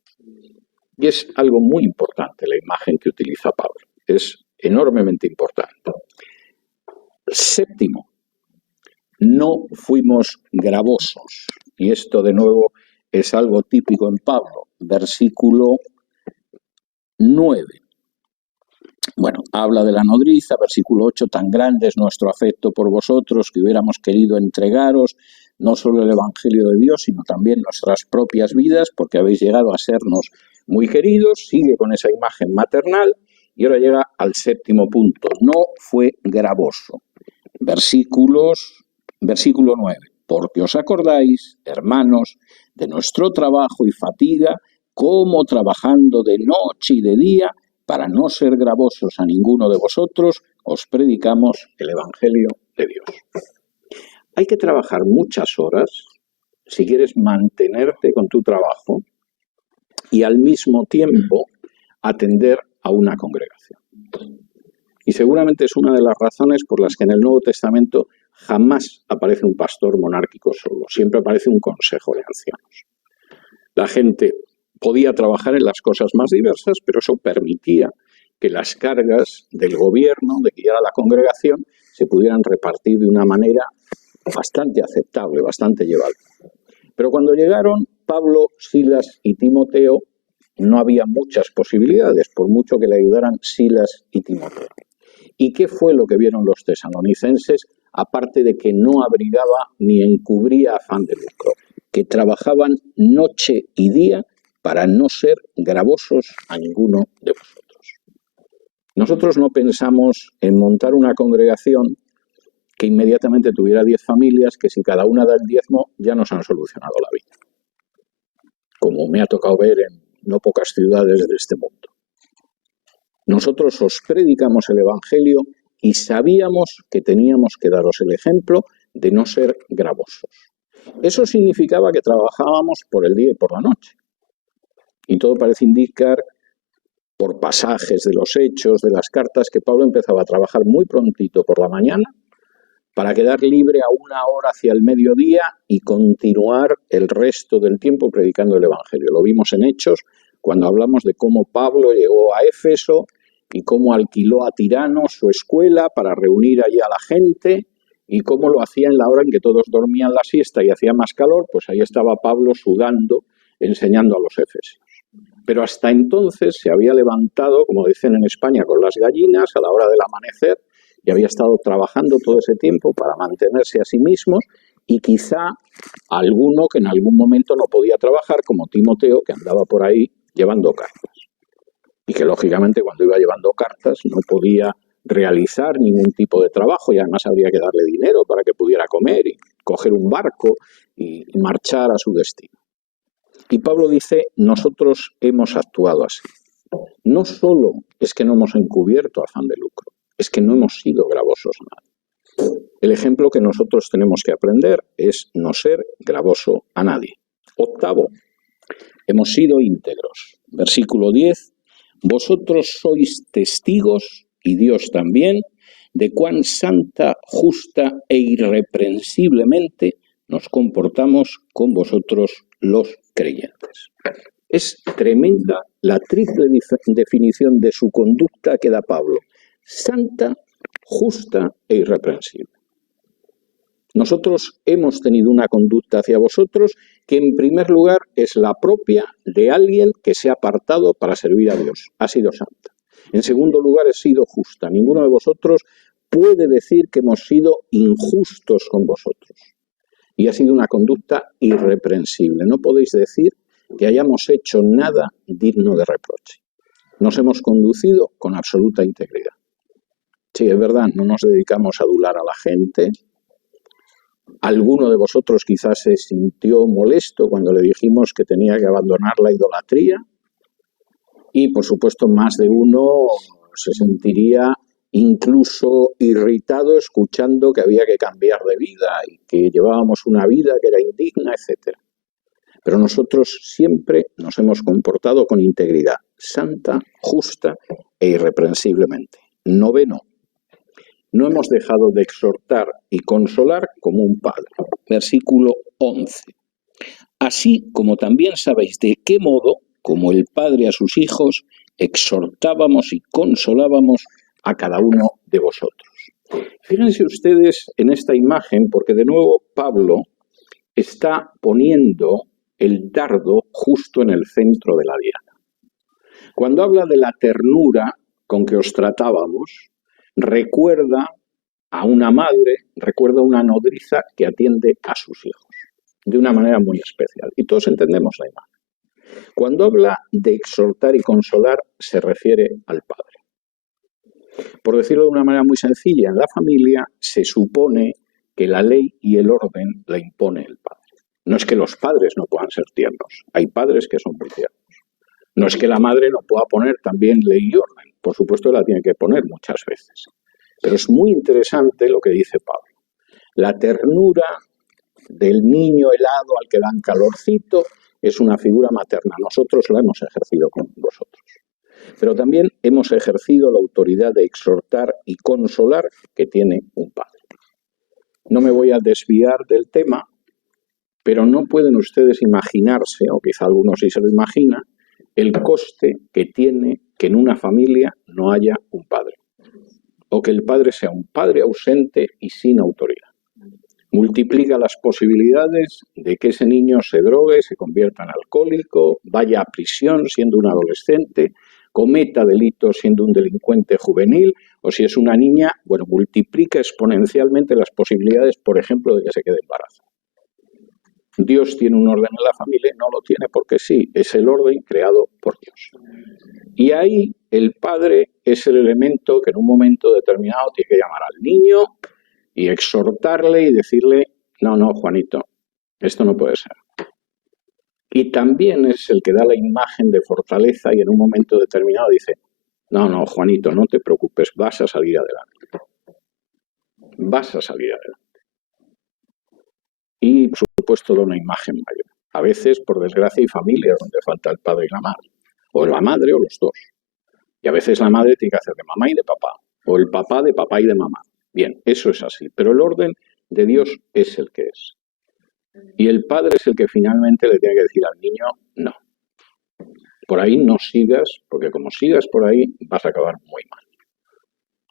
Y es algo muy importante la imagen que utiliza Pablo. Es enormemente importante. Séptimo, no fuimos gravosos. Y esto de nuevo es algo típico en Pablo. Versículo 9. Bueno, habla de la nodriza, versículo 8, tan grande es nuestro afecto por vosotros que hubiéramos querido entregaros no solo el Evangelio de Dios, sino también nuestras propias vidas, porque habéis llegado a sernos muy queridos. Sigue con esa imagen maternal y ahora llega al séptimo punto. No fue gravoso. Versículo 9. Porque os acordáis, hermanos, de nuestro trabajo y fatiga, cómo trabajando de noche y de día, para no ser gravosos a ninguno de vosotros, os predicamos el Evangelio de Dios. Hay que trabajar muchas horas si quieres mantenerte con tu trabajo y al mismo tiempo atender a una congregación. Y seguramente es una de las razones por las que en el Nuevo Testamento jamás aparece un pastor monárquico solo, siempre aparece un consejo de ancianos. La gente podía trabajar en las cosas más diversas, pero eso permitía que las cargas del gobierno, de guiar a la congregación, se pudieran repartir de una manera bastante aceptable, bastante llevable. Pero cuando llegaron Pablo, Silas y Timoteo, no había muchas posibilidades, por mucho que le ayudaran Silas y Timoteo. ¿Y qué fue lo que vieron los tesalonicenses? Aparte de que no abrigaba ni encubría afán de lucro, que trabajaban noche y día para no ser gravosos a ninguno de vosotros. Nosotros no pensamos en montar una congregación que inmediatamente tuviera 10 familias, que si cada una da el diezmo ya nos han solucionado la vida. Como me ha tocado ver en no pocas ciudades de este mundo. Nosotros os predicamos el Evangelio y sabíamos que teníamos que daros el ejemplo de no ser gravosos. Eso significaba que trabajábamos por el día y por la noche. Y todo parece indicar, por pasajes de los hechos, de las cartas, que Pablo empezaba a trabajar muy prontito por la mañana para quedar libre a una hora hacia el mediodía y continuar el resto del tiempo predicando el Evangelio. Lo vimos en Hechos cuando hablamos de cómo Pablo llegó a Éfeso y cómo alquiló a Tirano su escuela para reunir allí a la gente y cómo lo hacía en la hora en que todos dormían la siesta y hacía más calor, pues ahí estaba Pablo sudando, enseñando a los efesios. Pero hasta entonces se había levantado, como dicen en España, con las gallinas a la hora del amanecer y había estado trabajando todo ese tiempo para mantenerse a sí mismos y quizá alguno que en algún momento no podía trabajar, como Timoteo, que andaba por ahí llevando cartas. Y que lógicamente cuando iba llevando cartas no podía realizar ningún tipo de trabajo y además habría que darle dinero para que pudiera comer y coger un barco y marchar a su destino. Y Pablo dice, nosotros hemos actuado así. No solo es que no hemos encubierto afán de lucro, es que no hemos sido gravosos a nadie. El ejemplo que nosotros tenemos que aprender es no ser gravoso a nadie. Octavo, hemos sido íntegros. Versículo 10, vosotros sois testigos, y Dios también, de cuán santa, justa e irreprensiblemente nos comportamos con vosotros los creyentes. Es tremenda la triple definición de su conducta que da Pablo. Santa, justa e irreprensible. Nosotros hemos tenido una conducta hacia vosotros que en primer lugar es la propia de alguien que se ha apartado para servir a Dios. Ha sido santa. En segundo lugar, ha sido justa. Ninguno de vosotros puede decir que hemos sido injustos con vosotros. Y ha sido una conducta irreprensible. No podéis decir que hayamos hecho nada digno de reproche. Nos hemos conducido con absoluta integridad. Sí, es verdad, no nos dedicamos a adular a la gente. Alguno de vosotros quizás se sintió molesto cuando le dijimos que tenía que abandonar la idolatría. Y, por supuesto, más de uno se sentiría incluso irritado escuchando que había que cambiar de vida y que llevábamos una vida que era indigna, etc. Pero nosotros siempre nos hemos comportado con integridad, santa, justa e irreprensiblemente. Noveno, no hemos dejado de exhortar y consolar como un padre. Versículo 11. Así como también sabéis de qué modo, como el Padre a sus hijos, exhortábamos y consolábamos a cada uno de vosotros. Fíjense ustedes en esta imagen, porque de nuevo Pablo está poniendo el dardo justo en el centro de la diana. Cuando habla de la ternura con que os tratábamos, recuerda a una madre, recuerda a una nodriza que atiende a sus hijos de una manera muy especial. Y todos entendemos la imagen. Cuando habla de exhortar y consolar, se refiere al padre. Por decirlo de una manera muy sencilla, en la familia se supone que la ley y el orden la impone el padre. No es que los padres no puedan ser tiernos, hay padres que son muy tiernos. No es que la madre no pueda poner también ley y orden, por supuesto la tiene que poner muchas veces. Pero es muy interesante lo que dice Pablo. La ternura del niño helado al que dan calorcito es una figura materna. Nosotros la hemos ejercido con vosotros. Pero también hemos ejercido la autoridad de exhortar y consolar que tiene un padre. No me voy a desviar del tema, pero no pueden ustedes imaginarse, o quizá algunos sí se lo imaginan, el coste que tiene que en una familia no haya un padre. O que el padre sea un padre ausente y sin autoridad. Multiplica las posibilidades de que ese niño se drogue, se convierta en alcohólico, vaya a prisión siendo un adolescente, cometa delitos siendo un delincuente juvenil, o si es una niña, bueno, multiplica exponencialmente las posibilidades, por ejemplo, de que se quede embarazada. Dios tiene un orden en la familia y no lo tiene porque sí, es el orden creado por Dios. Y ahí el padre es el elemento que en un momento determinado tiene que llamar al niño y exhortarle y decirle, no, Juanito, esto no puede ser. Y también es el que da la imagen de fortaleza y en un momento determinado dice, no, Juanito, no te preocupes, vas a salir adelante. Vas a salir adelante. Y, por supuesto, da una imagen mayor. A veces, por desgracia, hay familias donde falta el padre y la madre. O la madre o los dos. Y a veces la madre tiene que hacer de mamá y de papá. O el papá de papá y de mamá. Bien, eso es así. Pero el orden de Dios es el que es. Y el padre es el que finalmente le tiene que decir al niño, no. Por ahí no sigas, porque como sigas por ahí vas a acabar muy mal.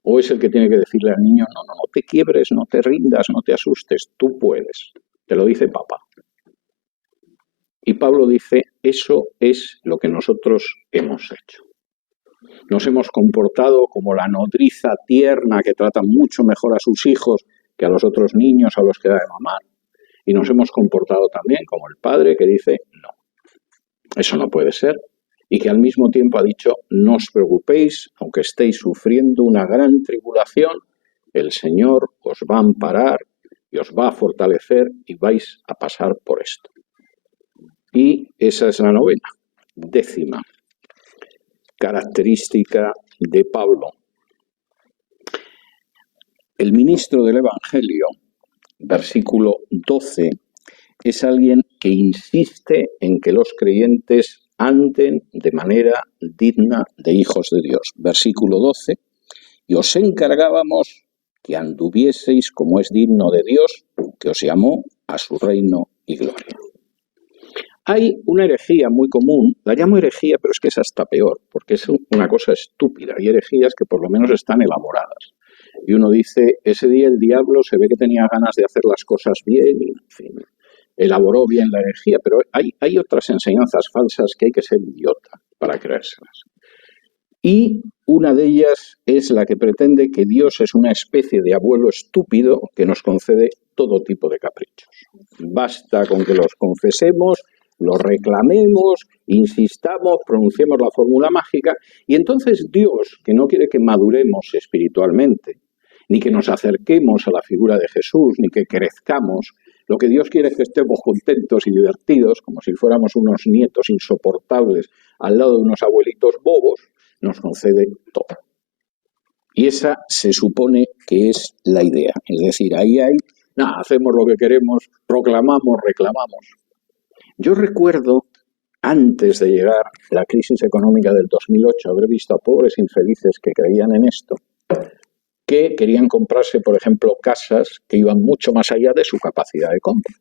O es el que tiene que decirle al niño, no te quiebres, no te rindas, no te asustes, tú puedes. Te lo dice papá. Y Pablo dice, eso es lo que nosotros hemos hecho. Nos hemos comportado como la nodriza tierna que trata mucho mejor a sus hijos que a los otros niños a los que da de mamar. Y nos hemos comportado también como el padre que dice, no, eso no puede ser. Y que al mismo tiempo ha dicho, no os preocupéis, aunque estéis sufriendo una gran tribulación, el Señor os va a amparar y os va a fortalecer y vais a pasar por esto. Y esa es la novena, 10ª característica de Pablo. El ministro del Evangelio, versículo 12, es alguien que insiste en que los creyentes anden de manera digna de hijos de Dios. Versículo 12, y os encargábamos que anduvieseis como es digno de Dios, que os llamó a su reino y gloria. Hay una herejía muy común, la llamo herejía, pero es que es hasta peor, porque es una cosa estúpida. Hay herejías que por lo menos están elaboradas. Y uno dice, ese día el diablo se ve que tenía ganas de hacer las cosas bien, y en fin, elaboró bien la herejía, pero hay otras enseñanzas falsas que hay que ser idiota para creérselas. Y una de ellas es la que pretende que Dios es una especie de abuelo estúpido que nos concede todo tipo de caprichos. Basta con que los confesemos, los reclamemos, insistamos, pronunciemos la fórmula mágica y entonces Dios, que no quiere que maduremos espiritualmente, ni que nos acerquemos a la figura de Jesús, ni que crezcamos, lo que Dios quiere es que estemos contentos y divertidos, como si fuéramos unos nietos insoportables al lado de unos abuelitos bobos, nos concede todo. Y esa se supone que es la idea. Es decir, ahí hacemos lo que queremos, proclamamos, reclamamos. Yo recuerdo, antes de llegar la crisis económica del 2008, haber visto a pobres infelices que creían en esto, que querían comprarse, por ejemplo, casas que iban mucho más allá de su capacidad de compra.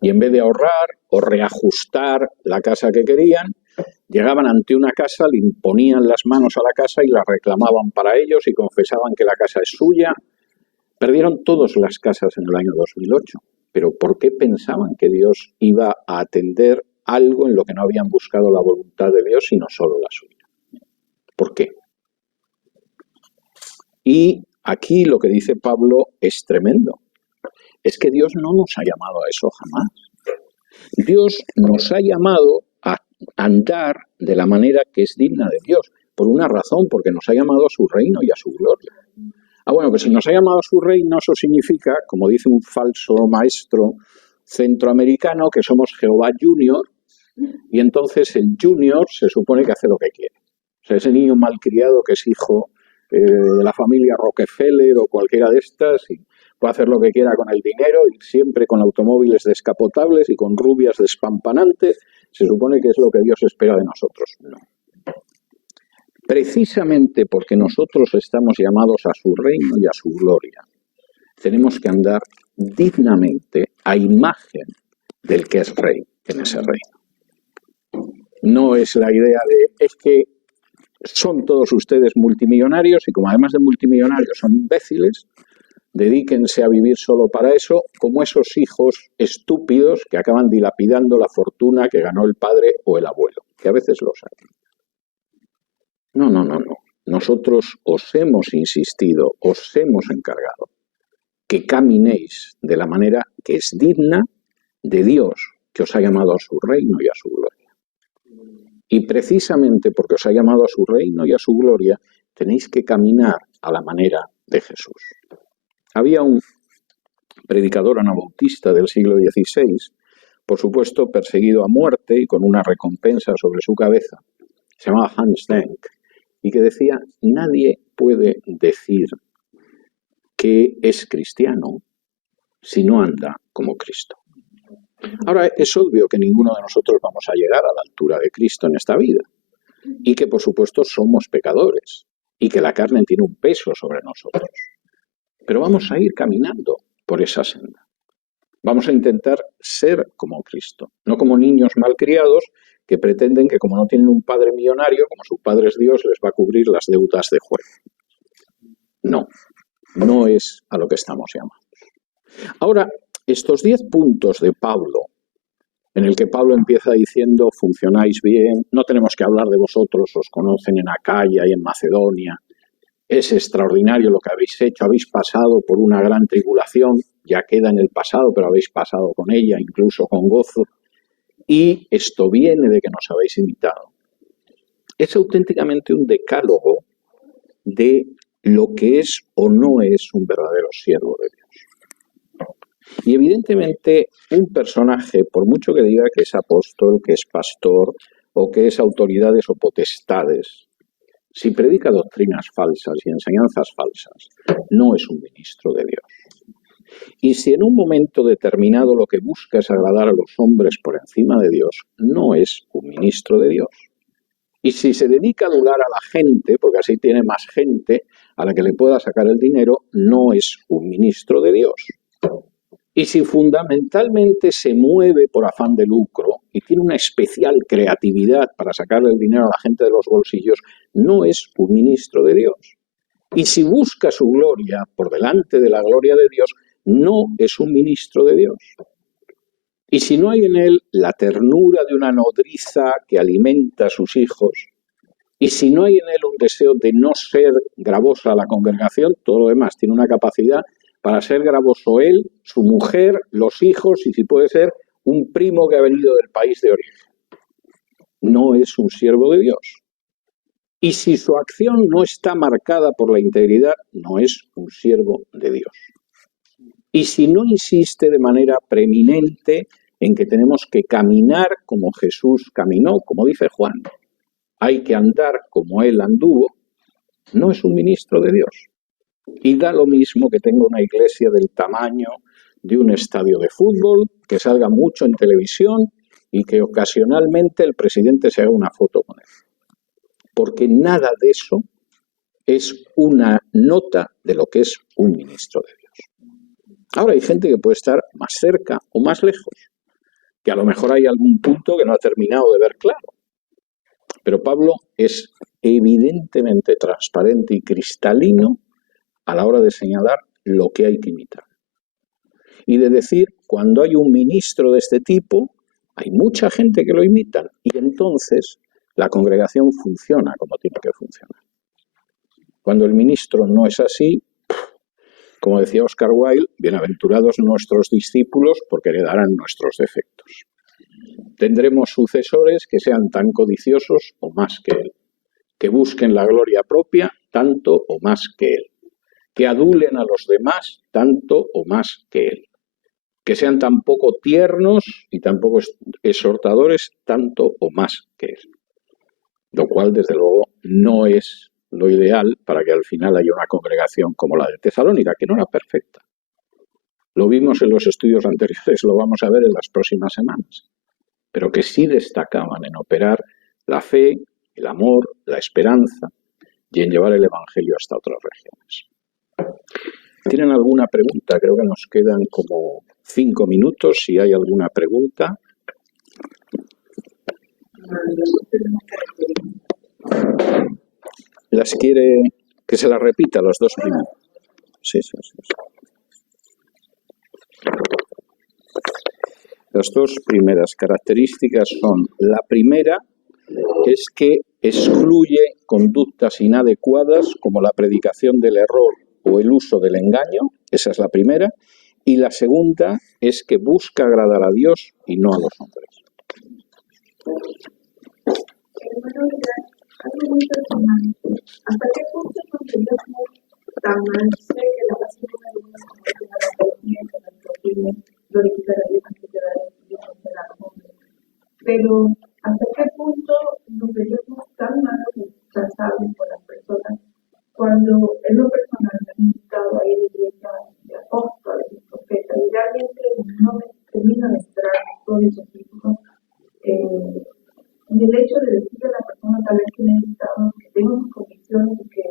Y en vez de ahorrar o reajustar la casa que querían, llegaban ante una casa, le imponían las manos a la casa y la reclamaban para ellos y confesaban que la casa es suya. Perdieron todas las casas en el año 2008. Pero ¿por qué pensaban que Dios iba a atender algo en lo que no habían buscado la voluntad de Dios, sino solo la suya? ¿Por qué? Y aquí lo que dice Pablo es tremendo. Es que Dios no nos ha llamado a eso jamás. Dios nos ha llamado a andar de la manera que es digna de Dios, por una razón, porque nos ha llamado a su reino y a su gloria. Bueno, pues si nos ha llamado a su reino, eso significa, como dice un falso maestro centroamericano, que somos Jehová Junior, y entonces el Junior se supone que hace lo que quiere. O sea, ese niño malcriado que es hijo de la familia Rockefeller o cualquiera de estas, y puede hacer lo que quiera con el dinero, y siempre con automóviles descapotables y con rubias despampanantes, se supone que es lo que Dios espera de nosotros. No. Precisamente porque nosotros estamos llamados a su reino y a su gloria, tenemos que andar dignamente a imagen del que es rey en ese reino. No es la idea de, es que son todos ustedes multimillonarios y como además de multimillonarios son imbéciles, dedíquense a vivir solo para eso, como esos hijos estúpidos que acaban dilapidando la fortuna que ganó el padre o el abuelo, que a veces los hay. No. Nosotros os hemos insistido, os hemos encargado que caminéis de la manera que es digna de Dios, que os ha llamado a su reino y a su gloria. Y precisamente porque os ha llamado a su reino y a su gloria, tenéis que caminar a la manera de Jesús. Había un predicador anabautista del siglo XVI, por supuesto perseguido a muerte y con una recompensa sobre su cabeza, se llamaba Hans Denk, y que decía, nadie puede decir que es cristiano si no anda como Cristo. Ahora, es obvio que ninguno de nosotros vamos a llegar a la altura de Cristo en esta vida, y que por supuesto somos pecadores, y que la carne tiene un peso sobre nosotros. Pero vamos a ir caminando por esa senda. Vamos a intentar ser como Cristo, no como niños malcriados que pretenden que como no tienen un padre millonario, como su padre es Dios, les va a cubrir las deudas de juego. No es a lo que estamos llamados. Ahora, estos 10 puntos de Pablo, en el que Pablo empieza diciendo, funcionáis bien, no tenemos que hablar de vosotros, os conocen en Acaya y en Macedonia, es extraordinario lo que habéis hecho, habéis pasado por una gran tribulación, ya queda en el pasado, pero habéis pasado con ella, incluso con gozo, y esto viene de que nos habéis invitado. Es auténticamente un decálogo de lo que es o no es un verdadero siervo de Dios. Y evidentemente un personaje, por mucho que diga que es apóstol, que es pastor, o que es autoridades o potestades, si predica doctrinas falsas y enseñanzas falsas, no es un ministro de Dios. Y si en un momento determinado lo que busca es agradar a los hombres por encima de Dios, no es un ministro de Dios. Y si se dedica a adular a la gente, porque así tiene más gente a la que le pueda sacar el dinero, no es un ministro de Dios. Y si fundamentalmente se mueve por afán de lucro y tiene una especial creatividad para sacarle el dinero a la gente de los bolsillos, no es un ministro de Dios. Y si busca su gloria por delante de la gloria de Dios, no es un ministro de Dios. Y si no hay en él la ternura de una nodriza que alimenta a sus hijos, y si no hay en él un deseo de no ser gravosa a la congregación, todo lo demás tiene una capacidad para ser gravoso él, su mujer, los hijos y si puede ser un primo que ha venido del país de origen. No es un siervo de Dios. Y si su acción no está marcada por la integridad, no es un siervo de Dios. Y si no insiste de manera preeminente en que tenemos que caminar como Jesús caminó, como dice Juan, hay que andar como Él anduvo, no es un ministro de Dios. Y da lo mismo que tenga una iglesia del tamaño de un estadio de fútbol, que salga mucho en televisión y que ocasionalmente el presidente se haga una foto con él. Porque nada de eso es una nota de lo que es un ministro de Dios. Ahora hay gente que puede estar más cerca o más lejos, que a lo mejor hay algún punto que no ha terminado de ver claro. Pero Pablo es evidentemente transparente y cristalino a la hora de señalar lo que hay que imitar. Y de decir, cuando hay un ministro de este tipo, hay mucha gente que lo imita y entonces la congregación funciona como tiene que funcionar. Cuando el ministro no es así, como decía Oscar Wilde, bienaventurados nuestros discípulos porque heredarán nuestros defectos. Tendremos sucesores que sean tan codiciosos o más que él, que busquen la gloria propia tanto o más que él, que adulen a los demás tanto o más que él, que sean tan poco tiernos y tan poco exhortadores tanto o más que él. Lo cual, desde luego, no es lo ideal para que al final haya una congregación como la de Tesalónica, que no era perfecta. Lo vimos en los estudios anteriores, lo vamos a ver en las próximas semanas, pero que sí destacaban en operar la fe, el amor, la esperanza y en llevar el Evangelio hasta otras regiones. ¿Tienen alguna pregunta? Creo que nos quedan como 5 minutos. Si hay alguna pregunta. ¿Las quiere que se las repita las dos primeras? Sí. Las dos primeras características son, la primera es que excluye conductas inadecuadas como la predicación del error o el uso del engaño, esa es la primera, y la segunda es que busca agradar a Dios y no a los hombres. ¿Hasta qué punto consideramos tan mal sé que la pasión de algunas personas glorificar a Dios antes de dar a los hombres? Pero ¿hasta qué punto nos veríamos tan mal rechazados por las personas cuando en lo personal me han invitado a ir a iglesia de apóstoles, de profetas, y realmente no me termina de entrar todos esos títulos? Y el hecho de decirle a la persona tal vez que me ha invitado que tengo mis convicciones de que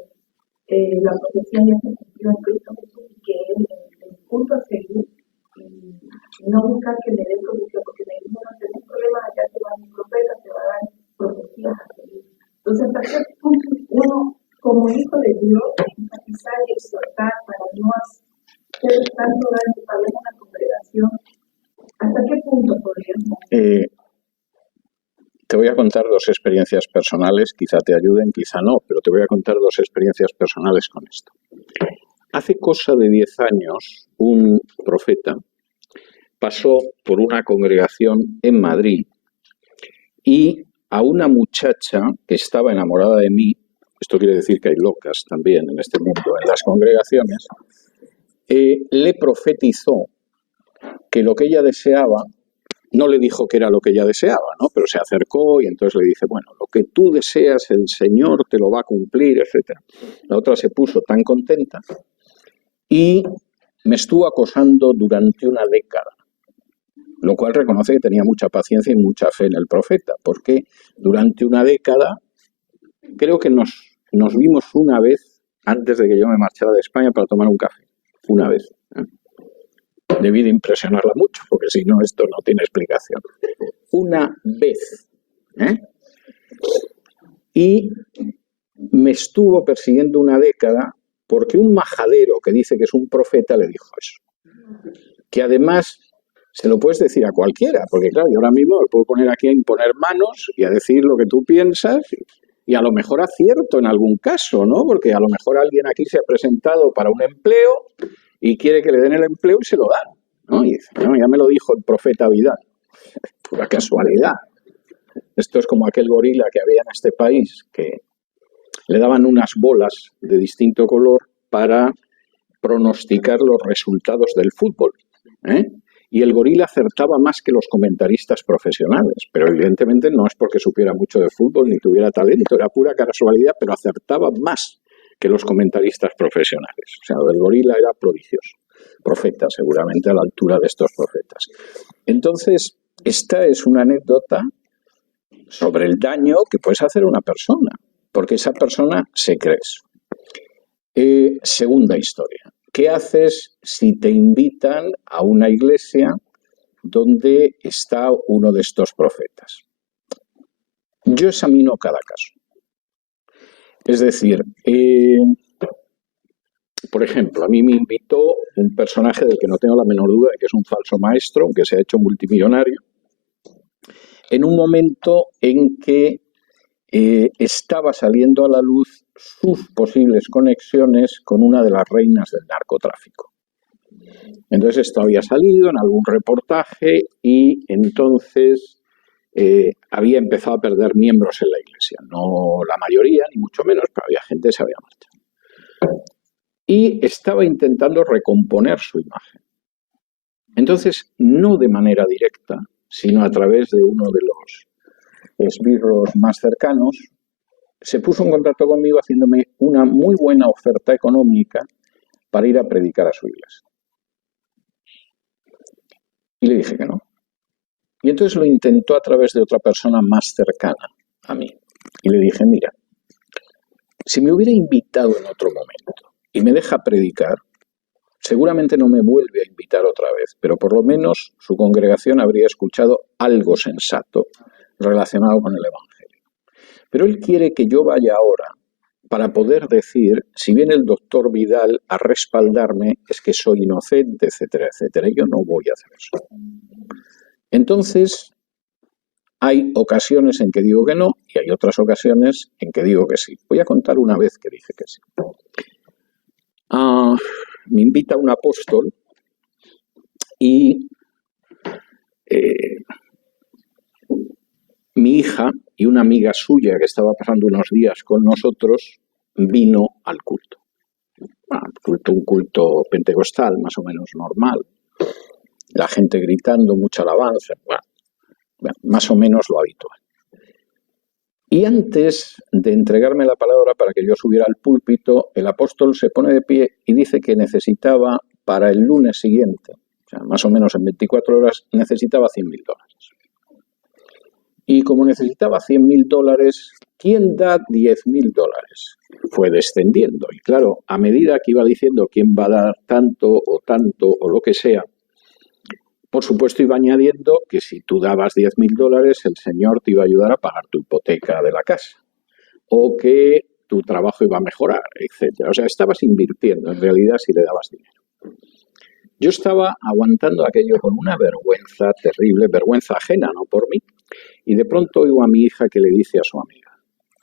la profecía ya se cumplió en Cristo Jesús y que él el punto a seguir y no buscar que me den profecía porque me dijeron que no hay problema, allá te van mis profetas, te va a dar profecías a seguir. Entonces, ¿hasta qué punto uno, como hijo de Dios, enfatizar y exhortar para no hacer tanto daño tal vez a la congregación? ¿Hasta qué punto podríamos? Te voy a contar dos experiencias personales, quizá te ayuden, quizá no, pero te voy a contar dos experiencias personales con esto. Hace cosa de 10 años, un profeta pasó por una congregación en Madrid y a una muchacha que estaba enamorada de mí, esto quiere decir que hay locas también en este mundo, en las congregaciones, le profetizó que lo que ella deseaba, no le dijo que era lo que ella deseaba, ¿no? Pero se acercó y entonces le dice, bueno, lo que tú deseas, el Señor te lo va a cumplir, etc. La otra se puso tan contenta y me estuvo acosando durante una década, lo cual reconoce que tenía mucha paciencia y mucha fe en el profeta, porque durante una década creo que nos vimos una vez antes de que yo me marchara de España para tomar un café, una vez. Debí de impresionarla mucho, porque si no, esto no tiene explicación. Una vez. Y me estuvo persiguiendo una década porque un majadero que dice que es un profeta le dijo eso. Que además se lo puedes decir a cualquiera, porque claro, yo ahora mismo me puedo poner aquí a imponer manos y a decir lo que tú piensas y a lo mejor acierto en algún caso, ¿no? Porque a lo mejor alguien aquí se ha presentado para un empleo y quiere que le den el empleo y se lo dan, ¿no? Y dice, no, ya me lo dijo el profeta Vidal. Pura casualidad. Esto es como aquel gorila que había en este país, que le daban unas bolas de distinto color para pronosticar los resultados del fútbol, Y el gorila acertaba más que los comentaristas profesionales, pero evidentemente no es porque supiera mucho de fútbol ni tuviera talento, era pura casualidad, pero acertaba más que los comentaristas profesionales. O sea, el gorila era prodigioso, profeta seguramente a la altura de estos profetas. Entonces, esta es una anécdota sobre el daño que puedes hacer a una persona, porque esa persona se cree eso. Segunda historia. ¿Qué haces si te invitan a una iglesia donde está uno de estos profetas? Yo examino cada caso. Es decir, por ejemplo, a mí me invitó un personaje del que no tengo la menor duda de que es un falso maestro, aunque se ha hecho multimillonario, en un momento en que estaba saliendo a la luz sus posibles conexiones con una de las reinas del narcotráfico. Entonces esto había salido en algún reportaje y entonces había empezado a perder miembros en la iglesia. No la mayoría, ni mucho menos, pero había gente que se había marchado. Y estaba intentando recomponer su imagen. Entonces, no de manera directa, sino a través de uno de los esbirros más cercanos, se puso en contacto conmigo haciéndome una muy buena oferta económica para ir a predicar a su iglesia. Y le dije que no. Y entonces lo intentó a través de otra persona más cercana a mí. Y le dije, mira, si me hubiera invitado en otro momento y me deja predicar, seguramente no me vuelve a invitar otra vez, pero por lo menos su congregación habría escuchado algo sensato relacionado con el Evangelio. Pero él quiere que yo vaya ahora para poder decir, si viene el doctor Vidal a respaldarme, es que soy inocente, etcétera, etcétera. Yo no voy a hacer eso. Entonces, hay ocasiones en que digo que no y hay otras ocasiones en que digo que sí. Voy a contar una vez que dije que sí. Me invita un apóstol y mi hija y una amiga suya que estaba pasando unos días con nosotros vino al culto. Un culto pentecostal más o menos normal. La gente gritando, mucha alabanza. Bueno, más o menos lo habitual. Y antes de entregarme la palabra para que yo subiera al púlpito, el apóstol se pone de pie y dice que necesitaba para el lunes siguiente, o sea, más o menos en 24 horas, necesitaba $100.000. Y como necesitaba $100.000, ¿quién da $10.000? Fue descendiendo. Y claro, a medida que iba diciendo quién va a dar tanto o lo que sea, por supuesto iba añadiendo que si tú dabas $10.000, el Señor te iba a ayudar a pagar tu hipoteca de la casa. O que tu trabajo iba a mejorar, etc. O sea, estabas invirtiendo en realidad si le dabas dinero. Yo estaba aguantando aquello con una vergüenza terrible, vergüenza ajena, no por mí. Y de pronto oigo a mi hija que le dice a su amiga,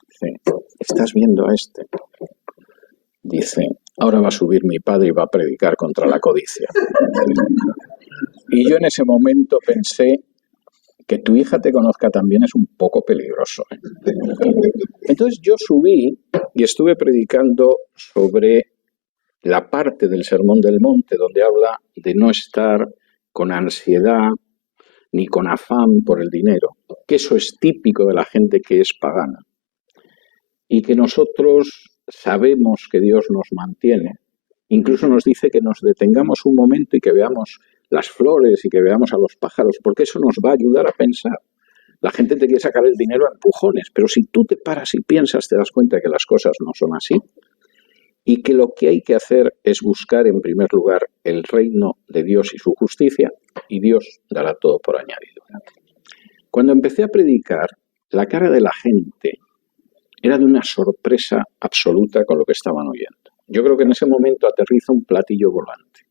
dice, ¿estás viendo a este? Dice, ahora va a subir mi padre y va a predicar contra la codicia. Y yo en ese momento pensé, que tu hija te conozca también es un poco peligroso. Entonces yo subí y estuve predicando sobre la parte del Sermón del Monte donde habla de no estar con ansiedad ni con afán por el dinero, que eso es típico de la gente que es pagana y que nosotros sabemos que Dios nos mantiene. Incluso nos dice que nos detengamos un momento y que veamos las flores y que veamos a los pájaros, porque eso nos va a ayudar a pensar. La gente te quiere sacar el dinero a empujones, pero si tú te paras y piensas, te das cuenta de que las cosas no son así y que lo que hay que hacer es buscar en primer lugar el reino de Dios y su justicia, y Dios dará todo por añadido. Cuando empecé a predicar, la cara de la gente era de una sorpresa absoluta con lo que estaban oyendo. Yo creo que en ese momento aterriza un platillo volante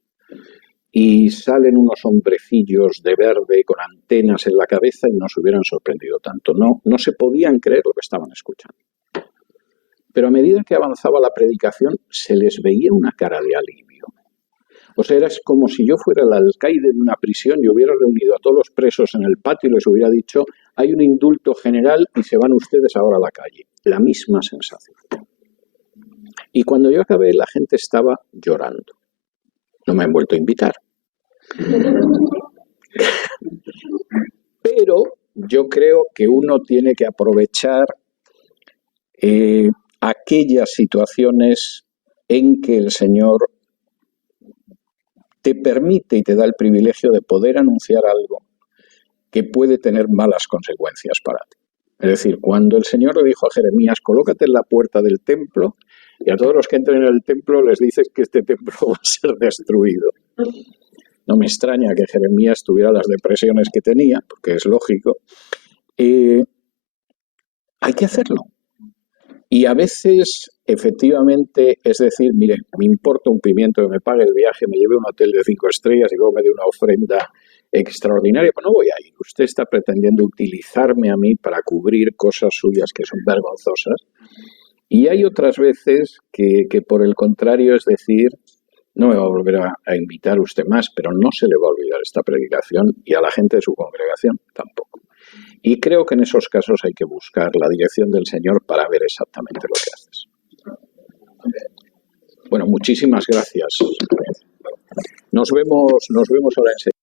y salen unos hombrecillos de verde con antenas en la cabeza y no se hubieran sorprendido tanto. No se podían creer lo que estaban escuchando. Pero a medida que avanzaba la predicación se les veía una cara de alivio. O sea, era como si yo fuera el alcaide de una prisión y hubiera reunido a todos los presos en el patio y les hubiera dicho, hay un indulto general y se van ustedes ahora a la calle. La misma sensación. Y cuando yo acabé, la gente estaba llorando. No me han vuelto a invitar. Pero yo creo que uno tiene que aprovechar aquellas situaciones en que el Señor te permite y te da el privilegio de poder anunciar algo que puede tener malas consecuencias para ti. Es decir, cuando el Señor le dijo a Jeremías, colócate en la puerta del templo Y a todos los que entren en el templo les dices que este templo va a ser destruido. No me extraña que Jeremías tuviera las depresiones que tenía, porque es lógico. Hay que hacerlo. Y a veces, efectivamente, es decir, mire, me importa un pimiento que me pague el viaje, me lleve a un hotel de 5 estrellas y luego me dé una ofrenda extraordinaria, pues no voy a ir. Usted está pretendiendo utilizarme a mí para cubrir cosas suyas que son vergonzosas. Y hay otras veces que por el contrario, es decir, no me va a volver a invitar usted más, pero no se le va a olvidar esta predicación y a la gente de su congregación tampoco. Y creo que en esos casos hay que buscar la dirección del Señor para ver exactamente lo que haces. Bueno, muchísimas gracias. Nos vemos ahora enseguida.